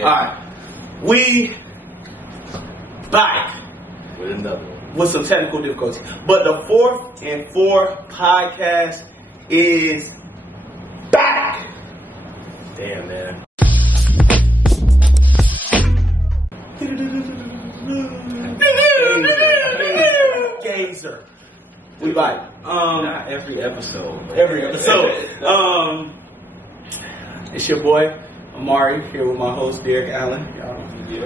Alright, we back with another one. With some technical difficulties. But the 4th and 4 podcast is back. Damn, man. Gazer. We back. Not every episode. Every episode. It's your boy Imari here with my host Derrick Allen.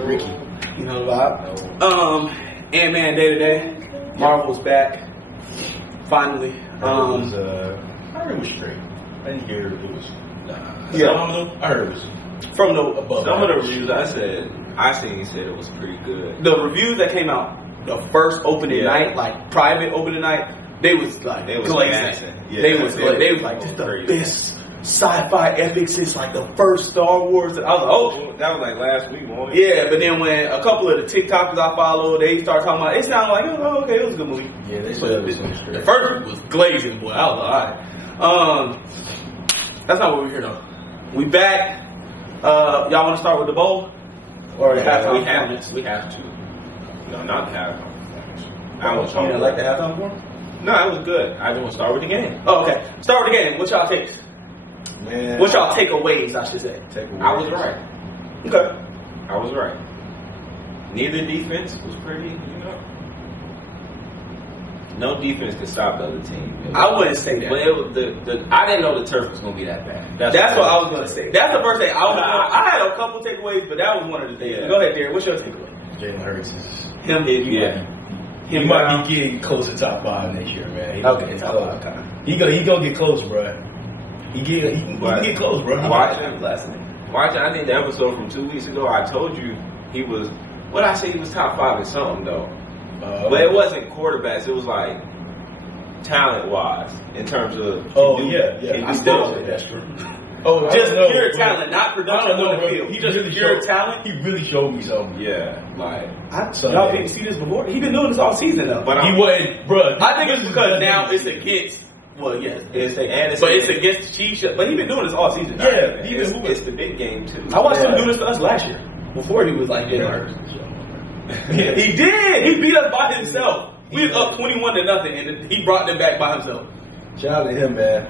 Ricky. You know the vibe. Ant-Man Day to Day. Marvel's back. Finally. I heard it was straight. I didn't hear it was. I heard it was from the above. Some of the reviews I seen said it was pretty good. The reviews that came out the first opening night, like private opening night, they was like glazing. Yeah, they was like this the best sci-fi epic since like the first Star Wars. I was like, oh, that was like last week, wasn't it? Yeah, but then when a couple of the TikTokers I follow, they start talking about it, sounded like, oh, okay, it was a good movie. Yeah, they said it was the first was glazing, boy. I was like, all right. That's not what we're here though. We back. Y'all want to start with the bowl or halftime? We have to. No, not the halftime. You didn't like the halftime performance? No, it was good. I just want to start with the game. Oh, okay. Start with the game. What y'all takes? Man. What y'all takeaways, I should say. I was right. Okay. I was right. Neither defense was pretty, No defense could stop the other team. I wouldn't say that. But I didn't know the turf was going to be that bad. That's what I was going to say. That's the first thing. I had a couple takeaways, but that was one of the things. Yeah. Go ahead, Derrick. What's your takeaway? Jalen Hurts is him. He might be getting close to top 5 next year, man. Okay, top 5 kind of. He gonna get close, bro. He can get close, bro. Watching, I think the episode from 2 weeks ago, I told you he was. What I say he was top 5 in something though. But it wasn't quarterbacks. It was like talent-wise in terms of. I still say that's true. Just pure talent, not production on the field. He just pure talent. He really showed me something. Yeah, like y'all didn't see this before. He been doing this all season though. But he wasn't, bro. I think it's because now it's against. Well, yes, it's against the Chiefs. But he been doing this all season. Yeah, it's the big game too. I watched him do this to us last year before he was like He did. He beat us by himself. We was up 21-0, and he brought them back by himself. Shout out to him, man.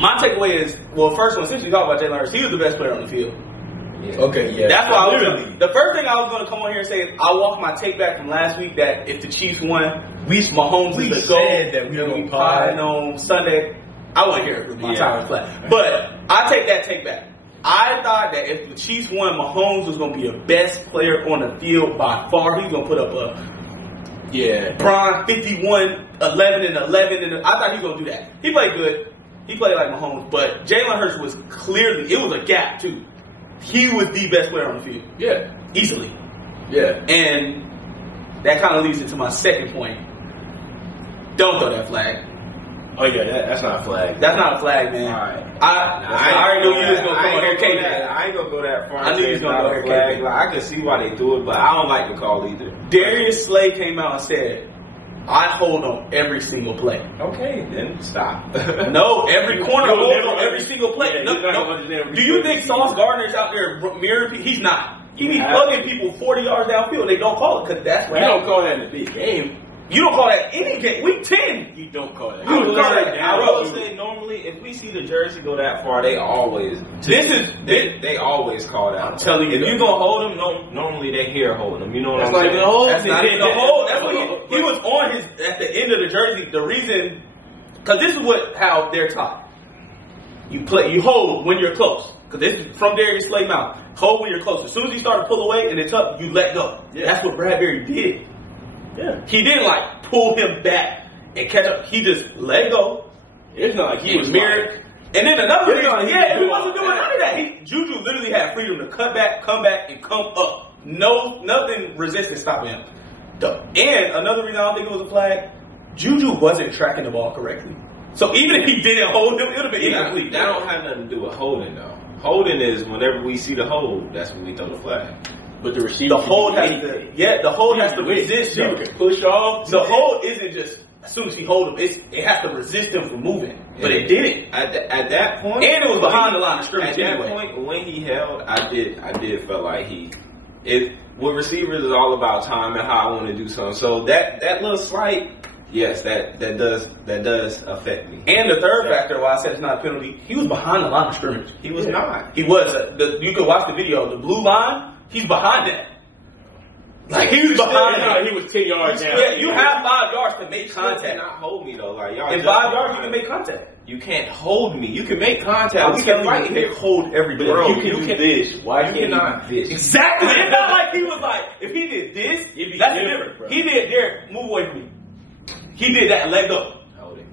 My takeaway is, well, first one, since you talk about Jalen Hurts, he was the best player on the field. Yeah. Okay, yeah. That's why the first thing I was going to come on here and say is I walked my take back from last week that if the Chiefs won, Mahomes is the goal. That we were going to pie on Sunday. I wasn't here because my time was flat. But I take that take back. I thought that if the Chiefs won, Mahomes was going to be the best player on the field by far. He's going to put up a prime 51, 11, and 11. And I thought he was going to do that. He played good. He played like Mahomes. But Jalen Hurts was clearly, it was a gap too. He was the best player on the field. Yeah. Easily. Yeah. And that kind of leads into my second point. Don't throw that flag. Oh, yeah, that's not a flag. That's not a flag, man. All right. I already knew you was going to come here cake. I ain't going to go that far. I knew you was going to go here cake. Like, I can see why they do it, but I don't like the call either. Darius Slay came out and said, I hold on every single play. Okay, then stop. No, every corner holds on every single play. No. Do you think Sauce Gardner's out there mirroring people? He's not. He be plugging people 40 yards downfield. They don't call it because that's what happens. You don't call that in a big game. You don't call that any game. Week 10. You don't call that. I will say normally if we see the jersey go that far, they always they always call that. I'm telling you, if you gonna hold them, normally they here holding them. You know what I'm saying? That's not even the hold. That's what he was on his at the end of the jersey. The reason, because this is how they're taught. You hold when you're close. Because this is from Darius Slay mouth. Hold when you're close. As soon as you start to pull away and it's up, you let go. Yeah. That's what Bradbury did. Yeah. He didn't like pull him back and catch up. He just let go. It's not like he was mirrored. And then another reason, he wasn't doing none of that. Juju literally had freedom to cut back, come back, and come up. Nothing resisted stopping him. And another reason I don't think it was a flag, Juju wasn't tracking the ball correctly. So even if he didn't hold him, it would have been incomplete. That don't have nothing to do with holding though. Holding is whenever we see the hold, that's when we throw the flag. But the receiver, the hold has to resist you. Push off. The hold isn't just as soon as he hold him, it has to resist him from moving. Yeah. But it didn't at that point, and it was behind the line of scrimmage. At that point, when he held, I did feel like with receivers is all about time and how I want to do something. So that little slight, yes, that does affect me. And the third factor why I said it's not a penalty, he was behind the line of scrimmage. He was not. He was. You can watch the video. The blue line, he's behind that. Like he was behind. He was 10 yards down. Yeah, you have 5 yards to make contact. You cannot hold me though. Like y'all. In 5 yards, you can make contact. You can't hold me. You can make contact. We can fight. You can hold everybody. Bro, you can do this. Why you cannot do this? Exactly. It's not like he was like, if he did this, that's different. Bro. He did Derrick, move away from me. He did that and let go. Hold it.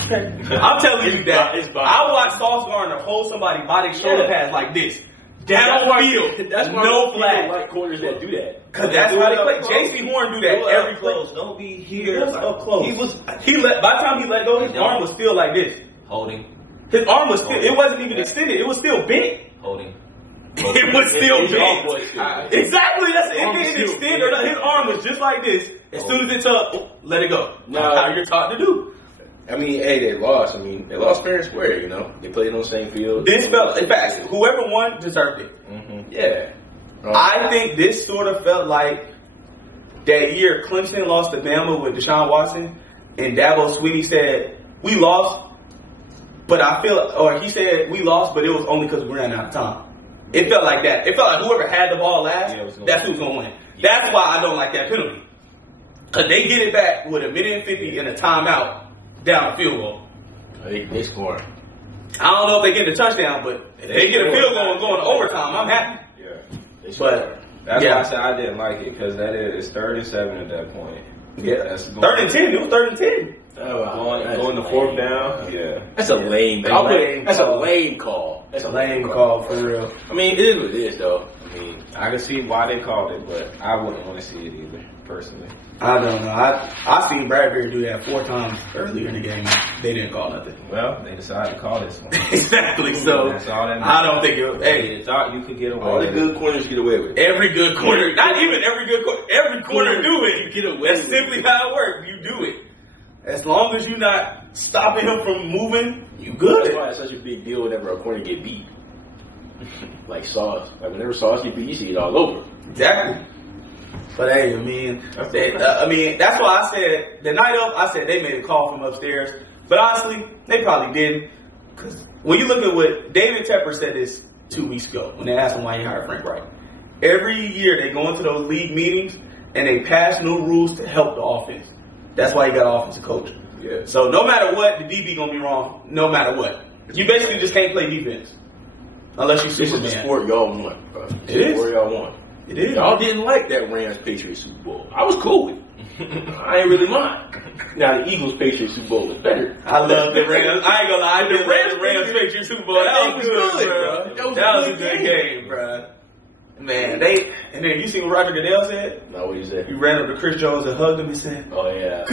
Okay. I'm telling you that. I watched Sauce Gardner hold somebody by their shoulder pads like this. Downfield. That's why no flag. Like corners that do that. Because that's how they play. J.C. Horn do that every close. Don't be here. He was up close. By the time he let go, his arm was still like this. Holding. His arm was still, it wasn't even extended. It was still bent. Holding. It was still bent. Exactly. It didn't extend or nothing. His arm was just like this. As soon as it's up, let it go. That's how you're taught to do. I mean, hey, they lost. I mean, they lost fair and square, you know. They played on the same field. This felt, in fact, whoever won deserved it. Mm-hmm. Yeah. I think this sort of felt like that year Clemson lost to Bama with Deshaun Watson, and Dabo Swinney said, we lost, but he said we lost, but it was only because we ran out of time. It felt like that. It felt like whoever had the ball last, that's who's going to win. That's why I don't like that penalty. Because they get it back with a minute and 50 and a timeout. Down the field goal. They score. I don't know if they get the touchdown, but if they get a field goal and go into overtime, I'm happy. Yeah. But that's why I said I didn't like it, because it's 3rd and 7 at that point. Yeah. That's 3rd and 10. It was 3rd and 10. Going to 4th down. Yeah. That's a lame call. That's a lame call. That's a lame call, for real. I mean, it is what it is, though. I mean, I can see why they called it, but I wouldn't want to see it either, personally. I don't know. I seen Bradbury do that 4 times earlier in the game. They didn't call nothing. Well, they decided to call this one. Exactly. So that's all that I don't think it. Hey, thought you could get away. All the good corners get away with it. Every good corner, not even every good corner. Every corner do it. You get away. That's simply how it works. You do it. As long as you're not stopping him from moving, you good. That's why it's such a big deal whenever a corner get beat. Like Sauce. Like whenever Sauce get beat, you see it all over. Exactly. But hey, I mean, that's why I said the night of, I said they made a call from upstairs. But honestly, they probably didn't. Because when you look at what David Tepper said this 2 weeks ago, when they asked him why he hired Frank Wright. Every year they go into those league meetings and they pass new rules to help the offense. That's why he got an offensive coach. Yeah. So no matter what, the DB gonna be wrong. No matter what, you basically just can't play defense unless you Superman. This is the sport y'all want, bro. It is. Sport y'all want. It is. Y'all didn't like that Rams Patriots Super Bowl. I was cool with it. I ain't really mind. Now the Eagles Patriots Super Bowl was better. I love the Rams. I ain't gonna lie. The Rams Patriots Super Bowl. That was good, bro. That was a good game, bro. Man, and then you see what Roger Goodell said? No, what he said? He ran up to Chris Jones and hugged him and said, "Oh yeah,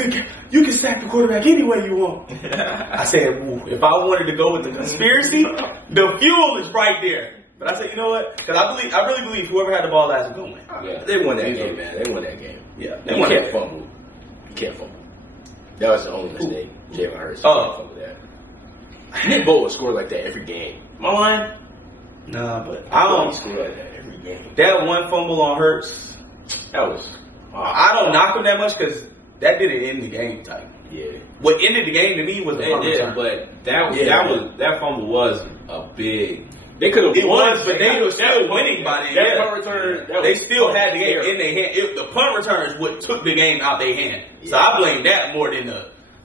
you can sack the quarterback any way you want." I said, if I wanted to go with the conspiracy, the fuel is right there. But I said, you know what? Because I really believe whoever had the ball last is going to win. Yeah, they won that game, man. They won that game. Yeah, you can't fumble. You can't fumble. That was the only mistake. Jalen Hurts. Fumble that. Nick Bosa scored like that every game. Am I lying? Nah, but I don't score like that every game. That one fumble on Hurts, that was. I don't knock him that much because that didn't end the game type. Yeah. What ended the game to me was the punt return. But that fumble was a big. They could have won, but they were still winning by the end. That punt return, they still had the game in their hand. The punt return is what took the game out their hand. Yeah. So I blame that more than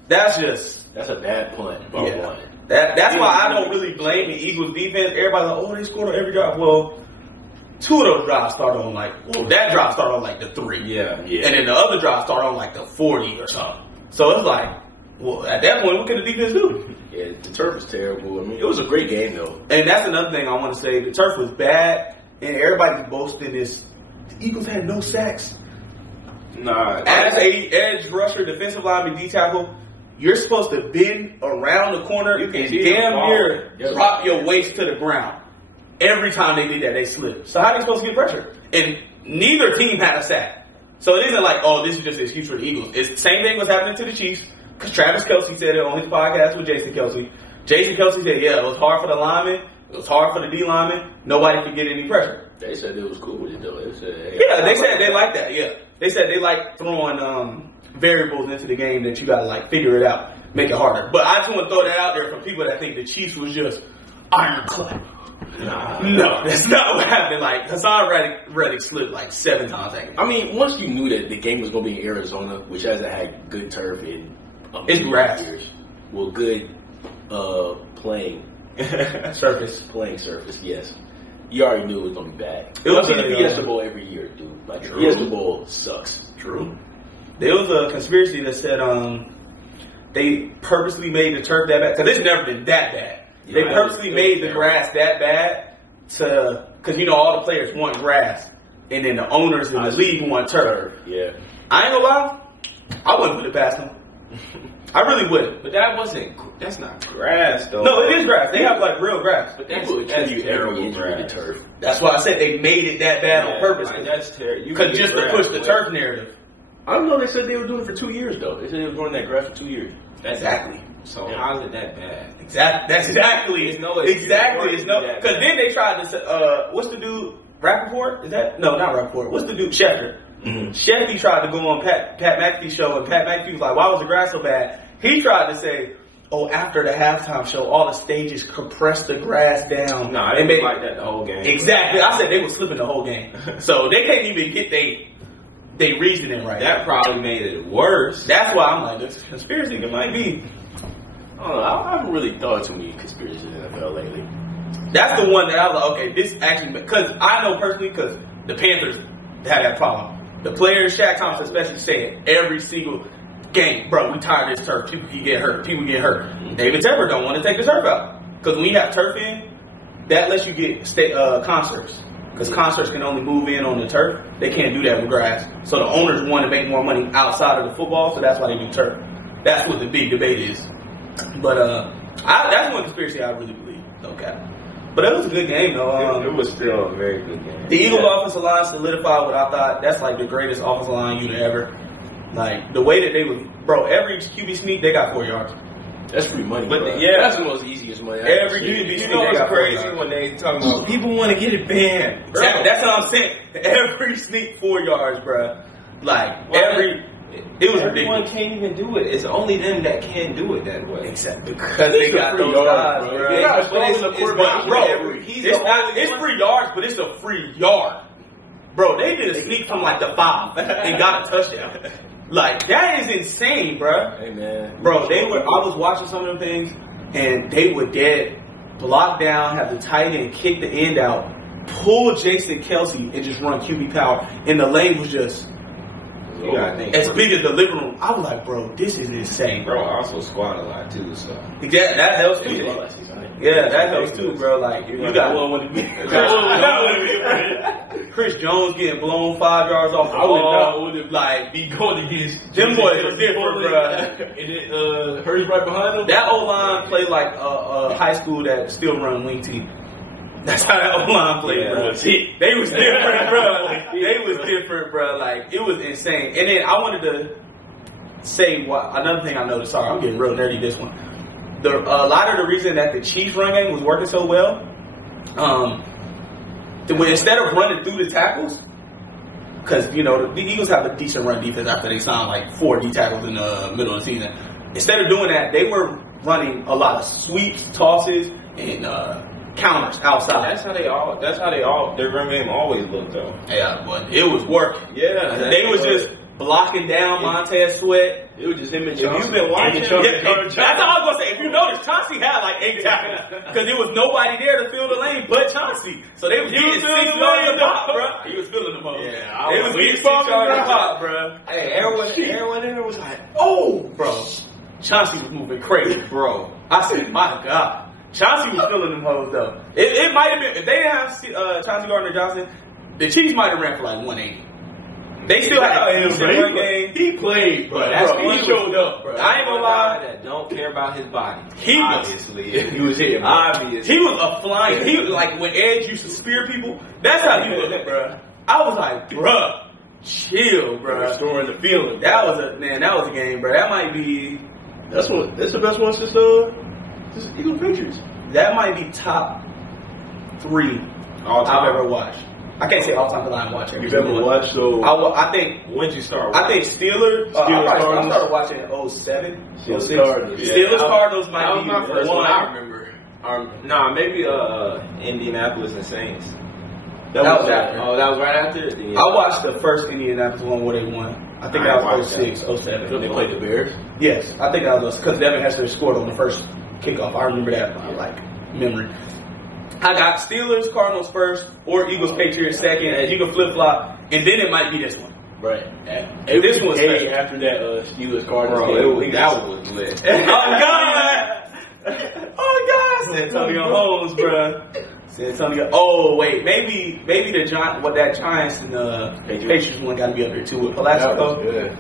that's a bad punt. Yeah. That's why I don't really blame the Eagles defense. Everybody's like, oh, they scored on every drive. Well, 2 of those drives started on that drive started on the 3. Yeah. And then the other drive started on the 40 or something. So it's like, well, at that point, what can the defense do? Yeah, the turf was terrible. I mean, it was a great game though. And that's another thing I want to say. The turf was bad, and everybody's boasting this. The Eagles had no sacks. Nah. As a edge rusher, defensive lineman, D tackle, you're supposed to bend around the corner and damn near drop your waist to the ground. every time they did that, they slipped. So how are they supposed to get pressure? And neither team had a sack. So it isn't like, oh, this is just an excuse for the Eagles. It's the same thing was happening to the Chiefs, because Travis Kelce said it on his podcast with Jason Kelce. Jason Kelce said, yeah, it was hard for the linemen. It was hard for the D linemen. Nobody could get any pressure. They said it was cool with it, though. They said, hey, they said they like that, yeah. They said they like throwing variables into the game that you got to, like, figure it out, make it harder. But I just want to throw that out there for people that think the Chiefs was just ironclad. No, that's not what happened. Like, Hassan Reddick slipped like 7 times. I mean, once you knew that the game was going to be in Arizona, which hasn't had good turf in it's grass. Years, well, good playing surface, yes. You already knew it was going to be bad. It was the Fiesta Bowl every year, dude. Like, the Fiesta Bowl sucks. True. There was a conspiracy that said they purposely made the turf that bad. Because it's never been that bad. Yeah, they purposely made the grass that bad because, you know, all the players want grass. And then the owners in the league want turf. Yeah. I ain't gonna lie. I wouldn't put it past them. I really wouldn't. But that's not grass, though. No, it is grass. They have, like, real grass. But that's terrible grass. Turf. That's why I said they made it that bad on purpose. Like, that's terrible. Because just to push the turf narrative. I don't know. They said they were doing it for 2 years, though. They said they were doing that grass for 2 years. Exactly. So how is it that bad? That's exactly. It's no. Because then they tried to. What's the dude? Rappaport? Is that no? Not Rappaport. What's the dude? Schefter. Mm-hmm. Schefter tried to go on Pat McAfee's show, and Pat McAfee was like, "Why was the grass so bad?" He tried to say, "Oh, after the halftime show, all the stages compressed the grass down." No, I didn't like that the whole game. Exactly. I said they were slipping the whole game, so they can't even get they reasoning right. That probably made it worse. That's why I'm like, this conspiracy. It might be. I don't know. I haven't really thought too many conspiracies in the NFL lately. That's the one that I was like, okay, this actually, because I know personally, because the Panthers had that problem. The players, Shaq Thompson especially, saying every single game, bro, we tired of this turf. People get hurt. David Tepper don't want to take the turf out. Because when you have turf in, that lets you get concerts. Because concerts can only move in on the turf. They can't do that with grass. So the owners want to make more money outside of the football, so that's why they do turf. That's what the big debate is. But that's one conspiracy I really believe. Okay. But it was a good game, though. It was still a very good game. The Eagles' offensive line solidified what I thought. That's like the greatest offensive line unit ever. Like, the way that they was, bro, every QB sneak, they got 4 yards. That's free money, but bro. That's the most easiest money. Every QB sneak, you know what's crazy when they talking about people want to get it banned. Exactly. That's what I'm saying. Every sneak 4 yards, bro. Like, it was everyone ridiculous. Can't even do it. It's only them that can do it that way. Exactly. Because they got those guys, bro. It's 3 yards, but it's a free yard. Bro, they did a sneak from like the 5 and got a touchdown. Like, that is insane, bro. Hey, man. Bro, I was watching some of them things, and they would dead block down, have the tight end kick the end out, pull Jason Kelce, and just run QB power. And the lane was just as big as the living room. I was like, bro, this is insane. Bro, I also squat a lot, too, so. Yeah, that helps, too. Yeah, that helps, too, bro. Like, you got one with me. Chris Jones getting blown 5 yards off the ball. Like, be going against them boys are different, bro. And then Hurts right behind him. That O-line played like a high school that still run wing team. That's how that O-line played, bro. They was different, bro. They was different, bro. Like, it was insane. And then I wanted to say another thing I noticed. Sorry, I'm getting real nerdy this one. A lot of the reason that the Chiefs run game was working so well, instead of running through the tackles, because, you know, the Eagles have a decent run defense after they signed like 4 D tackles in the middle of the season. Instead of doing that, they were running a lot of sweeps, tosses, and counters outside. That's how their run game always looked, though. Yeah, but it was working. Yeah. They was just blocking down Montez Sweat. It was just him and Chauncey. If you've been watching, that's all I was going to say. If you notice, Chauncey had like 8 tackles because there was nobody there to fill the lane but Chauncey. So they was getting 6 yards in the hop, bro. He was filling them up. Yeah, they was getting 6 yards in the hop, bro. Hey, everyone in there was like, oh, bro. Chauncey was moving crazy, bro. I said, my God. Chauncey was filling them hoes, though. It might have been, if they didn't have Chauncey Gardner-Johnson, the Chiefs might have ran for like 180. They still had a decent game. He played, bro. He showed up, bro. I ain't gonna lie. That don't care about his body. He was him. Obviously. He was a flying. He was like when Edge used to spear people. That's how he looked, bro. I was like, bruh, chill, bro. Restoring the feeling. That was a game, bro. That might be. That's the best one since Eagle Patriots. That might be top 3 All time. I've ever watched. I can't say all time because I haven't watched every You've ever watched? So I think. When'd you start? I think Steelers. I started watching in 07. Steelers Cardinals might be my first one. one. I remember. Nah, maybe Indianapolis and Saints. That was after. Oh, that was right after. I watched the first Indianapolis one where they won. I think that was 06, 07. they played the Bears. Yes, I think that was because Devin Hester scored on the first kickoff. I remember that by memory. I got Steelers, Cardinals first, or Eagles, Patriots second. You can flip flop, and then it might be this one. Right. This one's after that Steelers, Cardinals. That one was lit. Oh God! San Antonio Holmes, bro. San Antonio. Oh wait, maybe the Giants and Patriots one got to be up there too with Palacio. Good.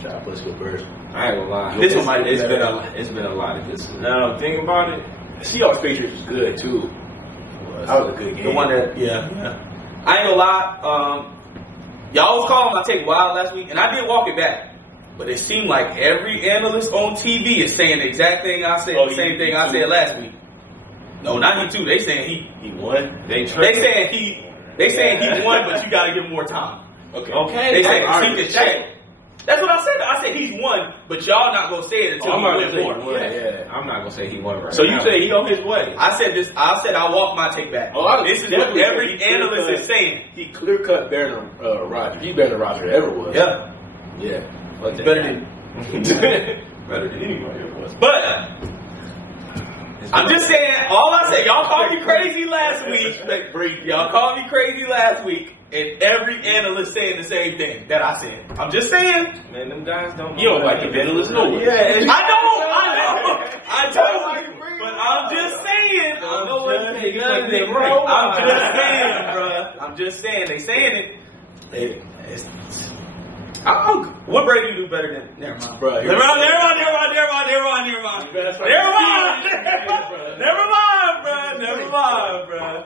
Shout out to Bears. I ain't gonna lie. This one might be it's been a lot of good stuff. Now think about it. Seahawks Patriots was good too. That was a good game. The one that I ain't gonna lie. Y'all was calling my take wild last week, and I did walk it back. But it seemed like every analyst on TV is saying the exact thing I said. The same thing I said last week. No, not he too. They saying he won. They saying he won, but you got to give him more time. Okay. They saying keep the check. That's what I said. I said he's won, but y'all not gonna say it until he wins more. Yeah, I'm not gonna say he won right So now. you say he on his way? I said this. I said I walk my take back. This is what every analyst is saying. He clear cut better than Rodgers. He better than Rodgers ever was. Yeah. Like Better than anybody ever was. But I'm just saying. All I said, y'all called me crazy last week. Y'all called me crazy last week. And every analyst saying the same thing that I said. I'm just saying. Man, them guys don't. You don't like the analysts, no way. Yeah, I don't. But I'm just saying. I know what they done, bro. I'm just saying. They saying it. What Brady do better than? Never mind, bro. Never mind, bro.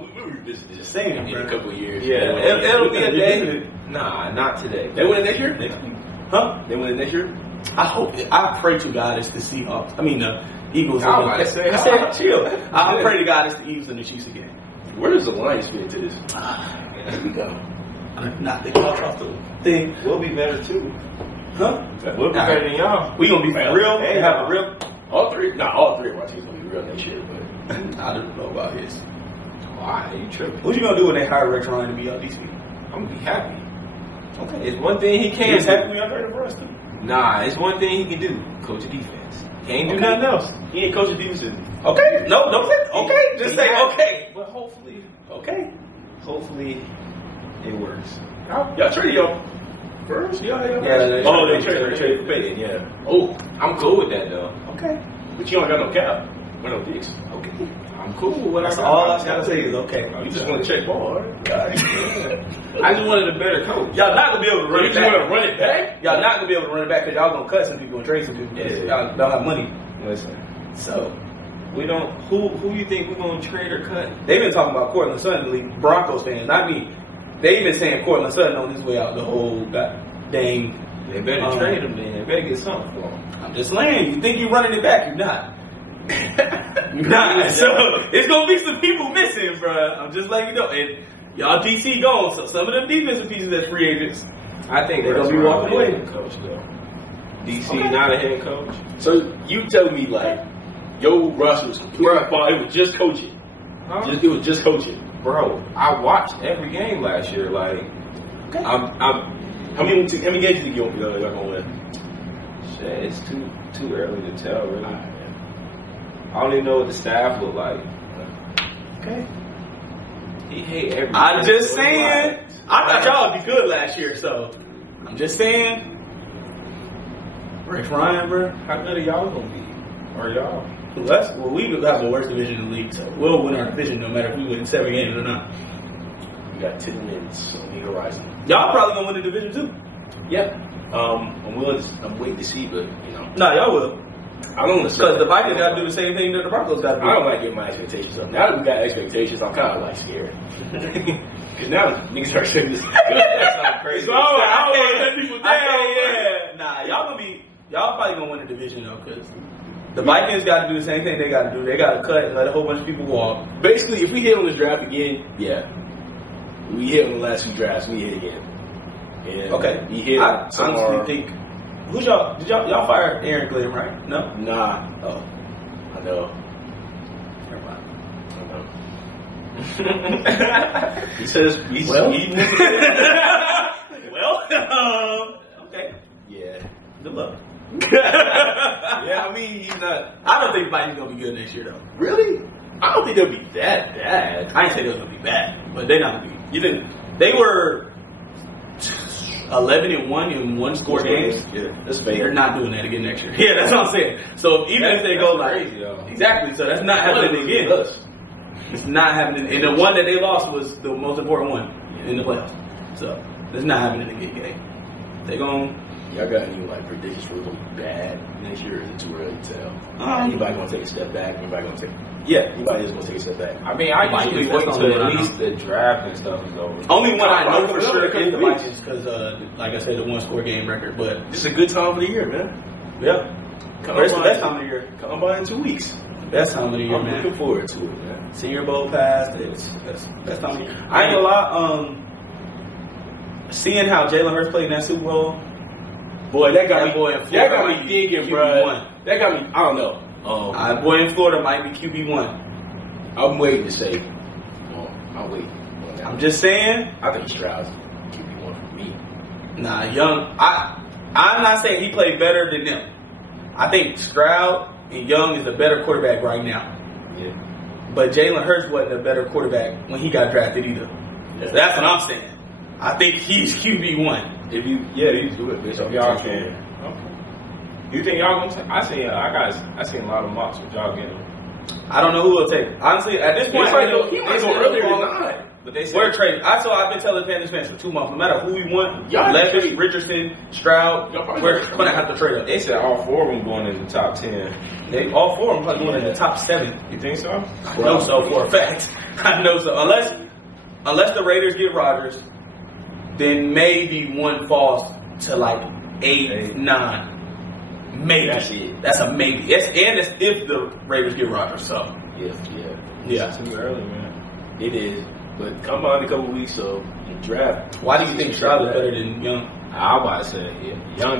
We were just saying in a couple of years. Yeah, it'll be a day. Nah, not today. They win it next year? Huh? They win it next year? I pray to God it's the Seahawks. I mean the Eagles. I said chill. I pray to God it's the Eagles and the Chiefs again. Where does the Lions fit into this? Here we go. Not the off the thing. We'll be better too. Huh? We'll be better than y'all. We gonna be real and have a real. All three of our teams gonna be real next year, but I don't know about his. Why? You tripping? What you gonna do when they hire Rex Ryan to be DC? I'm gonna be happy. Okay. It's one thing he can He's do. happy we up there for us too. Nah, it's one thing he can do. Coach a defense. He ain't do nothing else. he ain't coaching defense. Okay. No, don't say okay. Just say okay. But hopefully it works. Y'all traded y'all first? Yeah. They traded for Payton, yeah. Oh, I'm cool with that though. Okay. but you don't got no cap. Or no dicks. Okay. I'm cool with what That's I got. all I gotta say is okay. You just want to check ball, right? I just wanted a better coach. Y'all not gonna be able to run You it just back. want to run it back? Y'all not gonna be able to run it back because y'all gonna cut some people and trade some people. Y'all don't have money. Listen, So we don't. Who you think we're gonna trade or cut? they've been talking about Cortland Sutton, Broncos fans, not me. They've been saying Cortland Sutton on his way out the whole dang. They better trade him then. They better get something for him. I'm just saying, you think you're running it back, you're not. You're not. So it's gonna be some people missing, bruh. I'm just letting you know. And y'all DC gone, so some of them defensive pieces that's free agents. I think They're gonna be walking away. Coach though. DC not a head coach. So you tell me like your roster was completely fine. It was just coaching. Huh? It was just coaching. Bro, I watched every game last year. Like, Okay. How many games do you think y'all gonna win? shit, it's too early to tell, really. I don't even know what the staff look like. Okay. He hate everything. I'm just saying. I thought y'all would be good last year, so I'm just saying. Rex Ryan, bro. How good are y'all gonna be? Are y'all? We have the worst division in the league, so we'll win our division no matter if we win 7 games or not. We got 10 minutes on the horizon. Y'all probably gonna win the division too. Yeah. I'm waiting to see, but No, y'all will. I don't want to Because the Vikings got to do the same thing that the Broncos got to do. I don't like getting my expectations up. Now that we got expectations, I'm kind of like scared. Because now niggas start saying this. That's not crazy. I don't want to let people down. Nah, y'all probably gonna win the division though, because the Vikings got to do the same thing they got to do. They got to cut and let a whole bunch of people walk. Basically, if we hit on this draft again, we hit on the last 2 drafts, we hit again. And okay, we hit. I honestly think. Did y'all fire Aaron Glenn, right? No? Nah. Oh. I know. Never mind. I know. He says, well, okay. Yeah. Good luck. Yeah, I mean, he's not. I don't think Vikings going to be good next year, though. Really? I don't think they'll be that bad. I ain't say they're going to be bad, but they're not going to be. You think they were 11-1 in one-score games. Yeah, that's fair. They're not doing that again next year. Yeah, that's what I'm saying. So even if they go crazy, exactly, so that's not happening again. It's not happening, and the one that they lost was the most important one in the playoffs. So it's not happening again. They gon'. Y'all got any predictions for them bad next year? Is it too early to tell? Anybody gonna take a step back? Anybody is gonna take a step back. I mean, I usually wait until at least the draft and stuff is over. Only one I know for sure is the Vikings because, like I said, the one-score game record. But it's a good time for the year, man. Yeah, it's the best time of the year. Come by in 2 weeks. Best time of the year, I'm man. looking forward to it, man. Senior Bowl pass. It's best time of the year. I ain't gonna lie. Seeing how Jalen Hurts played in that Super Bowl. Boy, that got me thinking, bro. That got me. I don't know. Boy in Florida might be QB1. I'm waiting to say. I'm waiting. I'm just saying. I think Stroud's QB1 for me. Nah, Young. I'm not saying he played better than them. I think Stroud and Young is a better quarterback right now. Yeah. But Jalen Hurts wasn't a better quarterback when he got drafted either. Yeah. That's what I'm saying. I think he's QB1. If you do it based on y'all can. Okay. You think y'all gonna? I seen a lot of mocks with y'all getting them. I don't know who will take. Honestly, at this point, he might go earlier than 9. But they said we're trading. I've been telling Panthers fans for 2 months. No matter who we want, y'all Levis, Richardson, Stroud, we're gonna have to trade up. They said all 4 of them going in the top 10. All 4 of them probably going in the top 7. You think so? I know so for a fact. I know so. Unless the Raiders get Rodgers, then maybe one falls to 8, 9. Maybe. That's it. That's a maybe. It's if the Raiders get Rodgers. So yeah. It's too early, man. It is. But come on in a couple weeks of the draft. Why do you think Stroud is better than Young? I about to say Young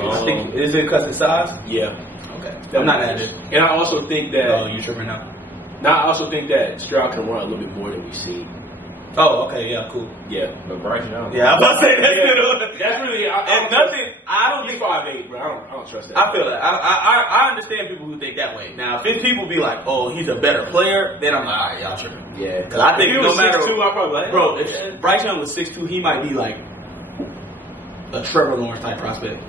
is it because of size? Yeah. Okay. I'm not at it. And I also think that. Oh, you tripping now? Now I also think that Stroud can run a little bit more than we've seen. Oh, okay, yeah, cool. Yeah, but Bryce Young. Yeah, I'm about to say that. That's really. I don't think 5'8", bro. I don't trust that. I feel that. I understand people who think that way. Now, if people be like, "Oh, he's a better player," then I'm like, "All right, y'all tripping." Yeah, because I think no matter 6'2", I'm probably like, bro, if Bryce Young was 6'2", he might be like a Trevor Lawrence type prospect.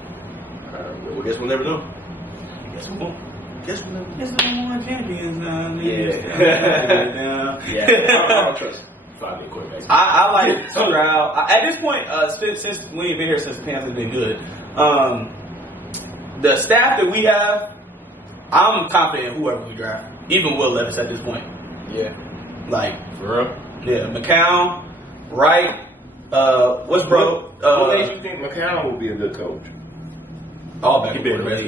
Well, guess we'll never know. Guess we won't. Guess we won champions. Yeah. I don't trust. I like Stroud. At this point, since we ain't been here since the Panthers been good, the staff that we have, I'm confident in whoever we draft, even Will Levis at this point. Yeah. For real? Yeah, McCown, Wright, what's bro? What makes you think McCown will be a good coach? All backup quarterback.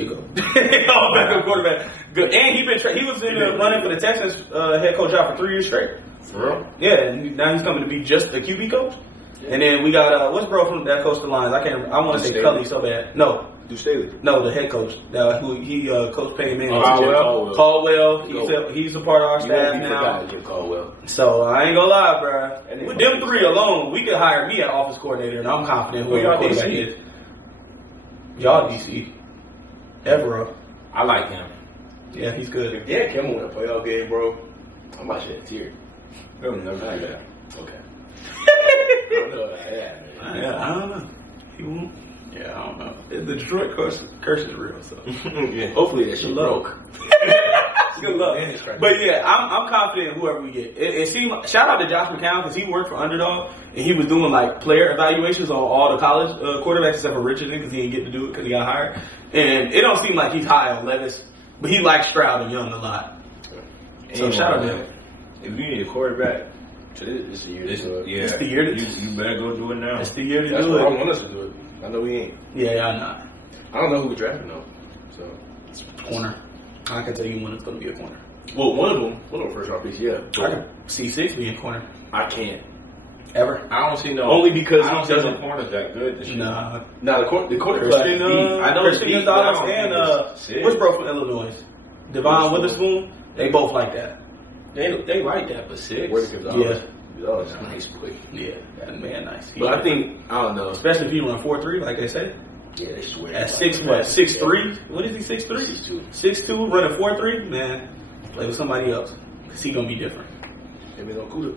All backup quarterback. Good. And he was in the running for the Texans head coach job for 3 years straight. For real? Yeah, and now he's coming to be just a QB coach. Yeah. And then we got what's bro from that coach the Lions? I want to say Cully so bad. No. Staley. No, the head coach. Who he coached Peyton Manning. Caldwell. He's a part of our staff now. Caldwell. So I ain't gonna lie, bro. With them 3 alone, we could hire me at office coordinator, and I'm confident who our quarterback is. Y'all DC. Evero. I like him. Yeah, he's good. If Derrick Kimmel win a playoff game, bro, I might shed a tear. Really never do that. Okay. I don't know about that, man. Yeah, I don't know. He won't. Yeah, I don't know. The Detroit curse is real, so. Yeah. Hopefully that shit broke. Good luck. But yeah, I'm confident in whoever we get. It seemed. Shout out to Josh McCown because he worked for Underdog and he was doing like player evaluations on all the college quarterbacks except for Richardson because he didn't get to do it because he got hired. And it don't seem like he's high on Levis, but he likes Stroud and Young a lot. So shout out to him. If you need a quarterback, This the year. It's the year to you better go do it now. It's the year to That's do what I it. want us to do it. I know we ain't. Yeah, y'all not. I don't know who we're drafting though. So Corner. I can tell you when it's going to be a corner. well, one of them first round picks, yeah. I can see 6 being a corner. I can't. Ever. I don't see no. Only because I don't he see doesn't. no corners that good this year. Nah. Now the quarterback. Christian, I know Christian it's deep, Gonzalez but I don't and think it's sick. what's bro from Illinois? Devon Witherspoon. They both like that. They like that, but 6. Where the Gonzalez? Oh, it's nice, quick. Yeah, that man nice. But I think I don't know. especially if you run 4.3, like they say. Yeah, they swear. At 6'3"? What is he? 6'3"? 6'2", running 4.3. Man, play with somebody else because he gonna be different. Maybe no Kuda.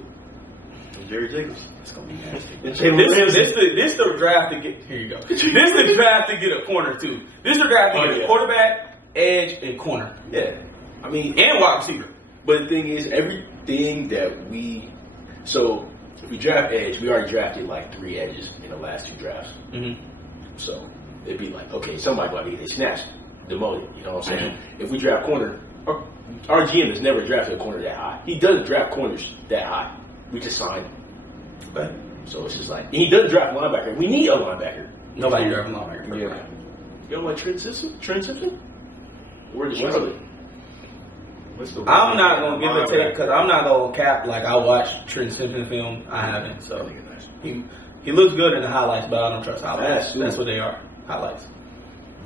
Jerry Jacobs. It's gonna be nasty. And This Jalen the draft to get. Here you go. This the draft to get a corner too. This the draft to get a quarterback, edge, and corner, Yeah. I mean, and wide receiver. but the thing is, everything that so if we draft edge, we already drafted like 3 edges in the last 2 drafts. Mm-hmm. So it'd be like, okay, somebody might be they snatched, demoted. You know what I'm saying? If we draft corner, our GM has never drafted a corner that high. He doesn't draft corners that high. We just signed him. Okay. So it's just like, and he doesn't draft linebacker. We need a linebacker. Nobody drafting linebacker. Yeah. You don't like Trent Simpson? Where the Charlotte? I'm not gonna give a take because I'm not gonna cap. Like I watched Trent Simpson film. I haven't. So he looks good in the highlights, but I don't trust highlights. That's what they are, highlights.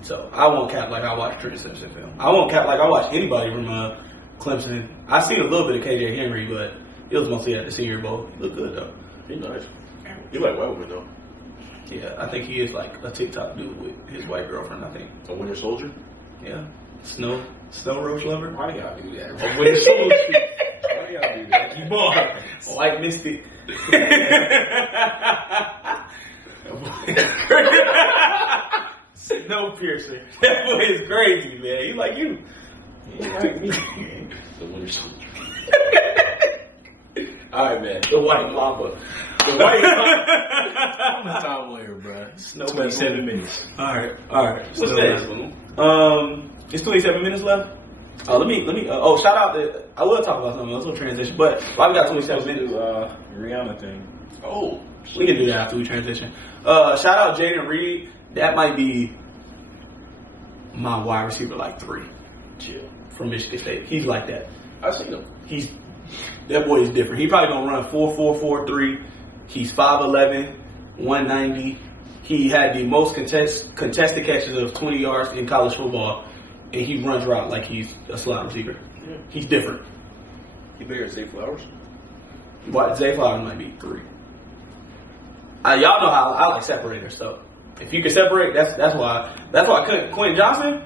So I won't cap like I watched Trent Simpson film. I won't cap like I watched anybody from Clemson. I seen a little bit of KJ Henry, but it was mostly at the Senior Bowl. He looked good though. He's nice. He like white women though. Yeah, I think he is like a TikTok dude with his white girlfriend. I think. A Winter Soldier. Yeah, Snow Roach lover. Why y'all do that? A Winter Soldier. Why y'all do that? You boy, white mystic. Snow piercer. That boy is crazy, man. He like you. He like me. The Winter Soldier. All right, man. The white lava. The white lava. I'm a time later, bro. Snow 27 minutes. All right. What's Snow that? It's 27 minutes left. Let me. Shout out to. I will talk about something else. We'll transition, but why we got 27 minutes? Rihanna thing. Oh, We can do that after we transition. Shout out Jaden Reed. That might be my wide receiver like 3. chill. From Michigan State. He's like that. I seen him. That boy is different. He probably gonna run 4.443. He's 5'11", 190. He had the most contested catches of 20 yards in college football, and he runs route like he's a slot receiver. Yeah. He's different. He bigger than Zay Flowers. But Zay Flowers might be 3. Y'all know how I like separators, so if you can separate, that's why Quentin Johnson.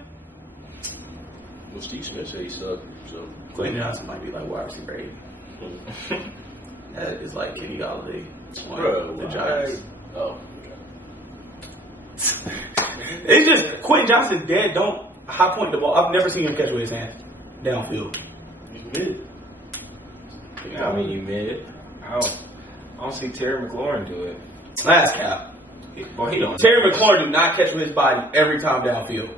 Well, Steve Smith said he sucked. So Quentin Johnson might be like wide receiver 8. That is like Kenny Galladay. Bro, The Giants. Oh. It's just Quentin Johnson's dead. Don't high point the ball. I've never seen him catch with his hands downfield. He's mid. I mean, you mid. I don't see Terry McLaurin do it. That's cap. Well, he don't. Terry McLaurin do not catch with his body every time downfield.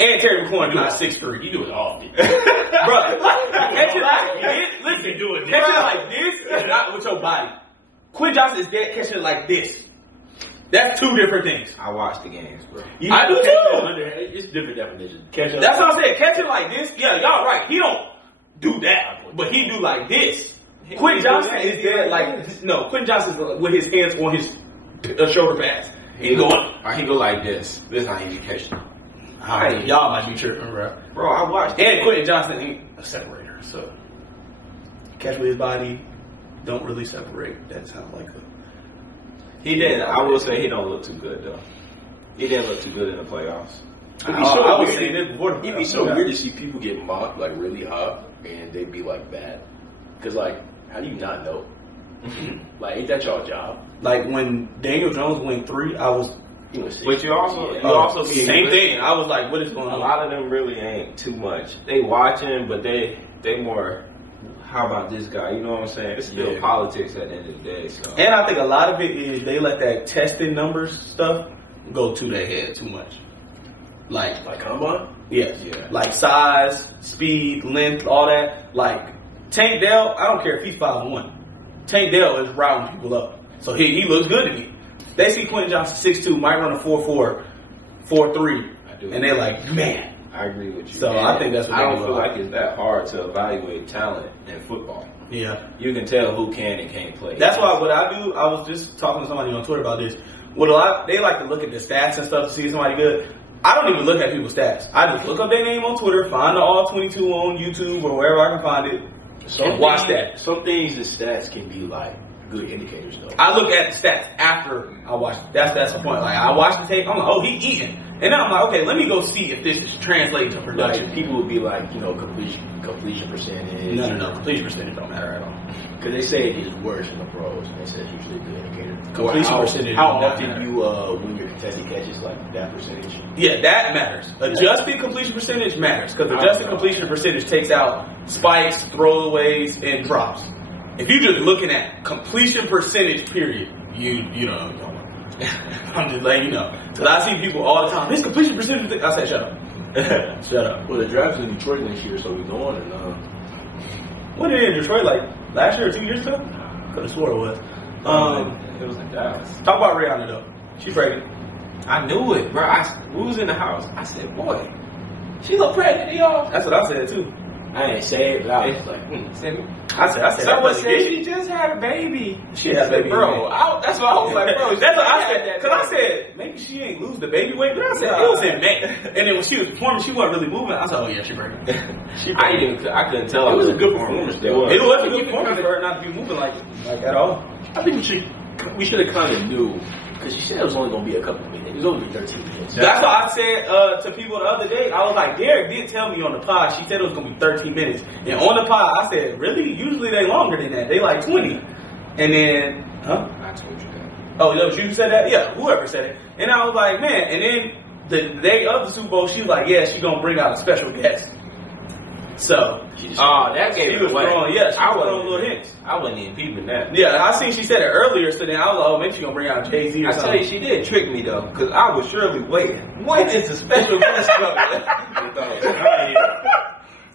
And Terry McLaurin not 6'3". He do it often. Bro, catch it like this. Listen, do it. catch it like this and not with your body. Quentin Johnson is dead catching it like this. That's 2 different things. I watch the games, bro. I do too. It's different definitions. That's what I'm saying. Catch it like this. Yeah, y'all right. He don't do that, but he do like this. Quentin Johnson is dead like no. Quentin Johnson with his hands on his shoulder pads. He go like this. This how he catch it. Y'all might be tripping, bro. Bro, I watched. And Quentin Johnson ain't a separator, so catch with his body, don't really separate. That sounds like a. He didn't. I will say he don't look too good though. He didn't look too good in the playoffs. I was saying this before. It'd be so weird to see people get mocked like really hot and they'd be like bad. Cause like, how do you not know? Like, ain't that y'all job? Like when Daniel Jones went 3, I was. But you also be same thing. I was like, what is going on? A lot of them really ain't too much. They watching, but they they more. How about this guy? You know what I'm saying? It's still politics at the end of the day. So. And I think a lot of it is they let that testing numbers stuff go to their head too much. Like combine? Yes. Yeah. Like size, speed, length, all that. Like Tank Dell, I don't care if he's 5'1". Tank Dell is routing people up. So he looks good to me. They see Quentin Johnson 6'2", might run a 4'4", 4'3", and they're like, man. I agree with you. So I think that's what I don't feel like it's that hard to evaluate talent in football. Yeah. You can tell who can and can't play. That's why what I do, I was just talking to somebody on Twitter about this. They like to look at the stats and stuff to see if somebody good. I don't even look at people's stats. I just look up their name on Twitter, find the All 22 on YouTube or wherever I can find it, and watch that. Some things the stats can be like good indicators though. I look at the stats after I watch it. That's the point. Like I watch the tape, I'm like, oh, he eating. And then I'm like, okay, let me go see if this is translating to production. Like, people would be like, completion percentage. No. Completion percentage don't matter at all. Because they say it is worse in the pros, and they say it's usually a good indicator. Completion percentage. How often you win your contested catches, like that percentage? Yeah, that matters. Adjusted completion percentage matters because adjusted completion percentage takes out spikes, throwaways, and drops. If you're just looking at completion percentage, period, you don't know. I'm just letting you know. Because I see people all the time, this completion percentage, I say, shut up. Shut up. Well, the draft's in Detroit next year, so we going and What did it in Detroit, like last year or 2 years ago? Could have swore it was. It was in Dallas. Talk about Rihanna though. She's pregnant. I knew it, bro. We was in the house. I said, boy, she look pregnant, y'all. That's what I said too. I ain't say it, but I was like, I said. Someone said she just had a baby. She had a baby, bro. That's what I was like, bro. That's what I said. Because I said maybe she ain't lose the baby weight, but I said it was in May. And then when she was performing, she wasn't really moving. I said, oh yeah, she pregnant. I couldn't tell. It was a good performance, though. It was a good performance for her not to be moving like at all. I think we should have kind of knew. Because she said it was only going to be a couple of minutes. It was only 13 minutes. That's why I said to people the other day, I was like, Derrick did tell me on the pod, she said it was going to be 13 minutes. And on the pod, I said, really? Usually they longer than that. They like 20. And then, I told you that. Oh, that was you who said that? Yeah, whoever said it. And I was like, man. And then the day of the Super Bowl, she was like, yeah, she's going to bring out a special guest. So, that gave she it was away. She was throwing little hints. I wasn't even peeping that. Yeah, I seen she said it earlier, so then I was like, oh, maybe she's going to bring out Jay-Z or something. I tell you, she did trick me, though, because I was surely waiting. When is the special guest coming?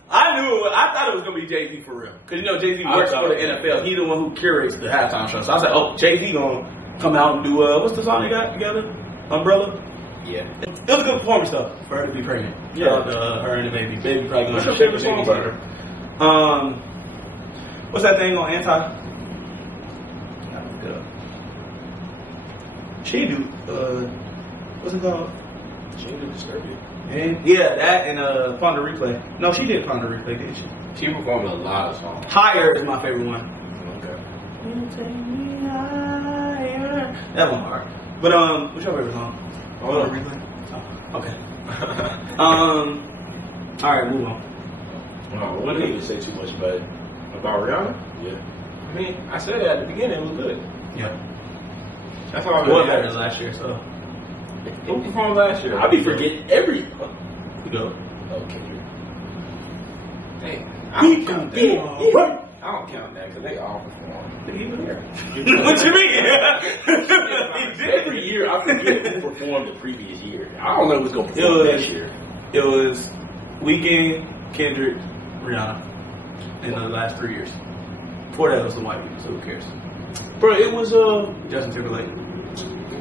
I knew it. I thought it was going to be Jay-Z for real. Because, Jay-Z works for the NFL. He's the one who curates the halftime show. So I was like, oh, Jay-Z going to come out and do, what's the song they got together? Umbrella? Yeah. It was a good performance, though, for her to be pregnant. Yeah. Her and the baby. Baby probably going to What's your favorite song about her? What's that thing on Anti? She do, what's it called? She didn't disturb you. And, yeah, that and Ponder Replay. No, she did Ponder Replay, didn't she? She performed a lot of songs. Higher is my favorite one. Okay. You take me higher. That one hard. But what's your favorite song? Ponder Replay. Oh, okay. All right, move on. Well, I didn't even say too much about Rihanna. Yeah. I mean, I said it at the beginning. It was good. Yeah. That's all I It was really better had. than last year, so. Who performed last year? I be forgetting every. You go. Okay. Hey, I don't count that. I don't count that because they all performed. He was here. What you mean? Every year I forget who performed the previous year. I don't know who's going to perform this year. It was Weeknd, Kendrick, Rihanna in the last 3 years. Before that, it was the white people, so who cares? Bro, it was Justin Timberlake.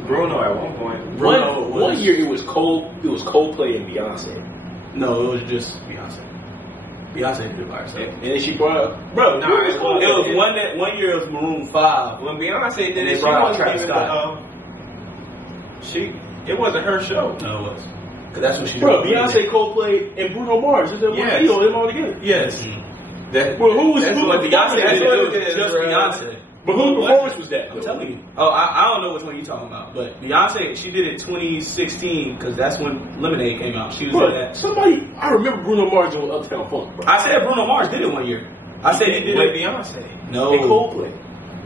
Bruno at one point. One year it was Coldplay and Beyonce. No, it was just Beyonce. Beyonce did it by herself. And then she brought up, bro, Nah, it was Coldplay. One year it was Maroon 5. When Beyonce did And it, they she brought out wasn't Travis even it wasn't her show. No, it was. Because that's what she Bro, did. Beyonce, Coldplay, and Bruno Mars. Is that one Yes. video? Them all together. Yes. Well, who was That's what Beyonce that's did. what It was it is, just bro. Beyonce. But whose performance was that? I'm telling you. Oh, I don't know which one you're talking about, but Beyonce, she did it 2016 because that's when Lemonade came out. She was Bro, in that. I remember Bruno Mars doing Uptown Funk, bro. I said Bruno Mars did it 1 year. I said he did With it. Beyonce. No. And Coldplay.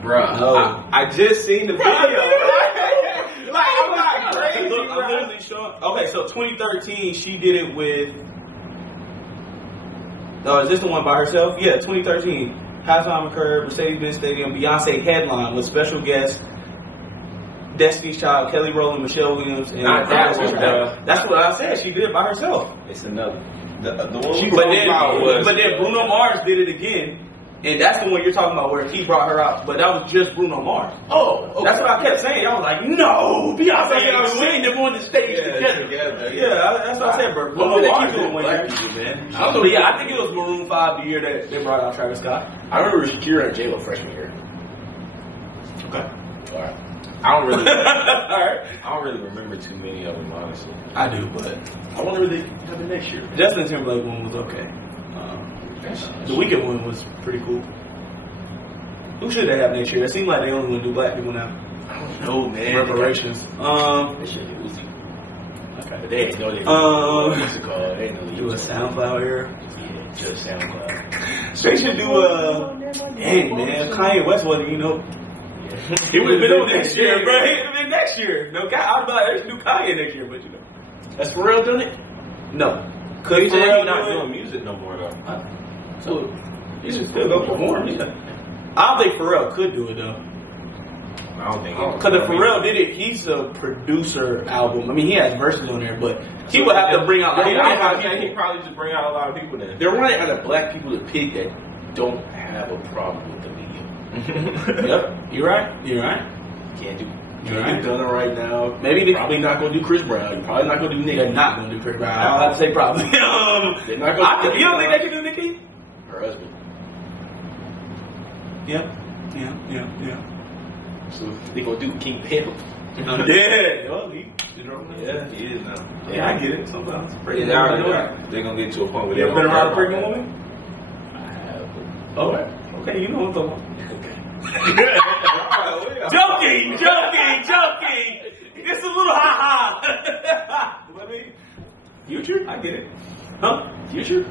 Bruh. No. I just seen the video. Like, I'm not crazy, Look, I'm bro. literally showing. Okay, so 2013, she did it with. Oh, is this the one by herself? Yeah, 2013. Halftime occurred, Mercedes-Benz Stadium. Beyonce headline with special guests Destiny's Child, Kelly Rowland, Michelle Williams, and that's what I said. She did it by herself. It's another. The one but then Bruno Mars did it again. And that's the one you're talking about where he brought her out. But that was just Bruno Mars. Oh, okay. That's what I kept saying. I was like, no, Beyonce and I was seeing them on the stage together. Yeah, that's what I said, bro. Bruno Mars doing black people, man. I think it was Maroon 5 the year that they brought out Travis Scott. I remember Shakira and J-Lo freshman year. Okay. All right. I don't really remember too many of them, honestly. I do, but I wonder if they have it next year. Justin Timberlake one was okay. The Weeknd one was pretty cool. Who should they have next year? It seems like they only want to do black people now. I don't know, man. Reparations. They should do Uzi. Okay. But they ain't know they what's it called? They ain't know do a SoundCloud era. Yeah, just SoundCloud. They should do dang man, Kanye West wasn't, He would have been on next year, bro. He would have been next year. No, I'd be like, they should do Kanye next year, but That's Pharrell doing it? No. Cause he's not doing music no more though. So he should still go perform. I don't think Pharrell could do it though. I don't think because if Pharrell did it, he's a producer album. I mean, he has verses on there, but he would have to bring out. He probably just bring out a lot of people then. They're running out of black people to pick that don't have a problem with the media. Yep, you're right. Can't do. You're right. Gunna right now. Maybe they're probably not going to do Chris Brown. You're probably not going to do Nicki. They're not going to do Chris Brown. I'll have to say probably. They're not going to. You don't think they can do Nicki? Her husband. Yeah. So they gonna do King Pimp. Yeah. Well, he is now. Yeah, I get it. Sometimes. They're gonna get to a point where you ever been around a pregnant woman? I have. Oh, okay. You know what I'm talking about. Joking. It's a little ha. What I mean, Future? I get it. Huh? Future?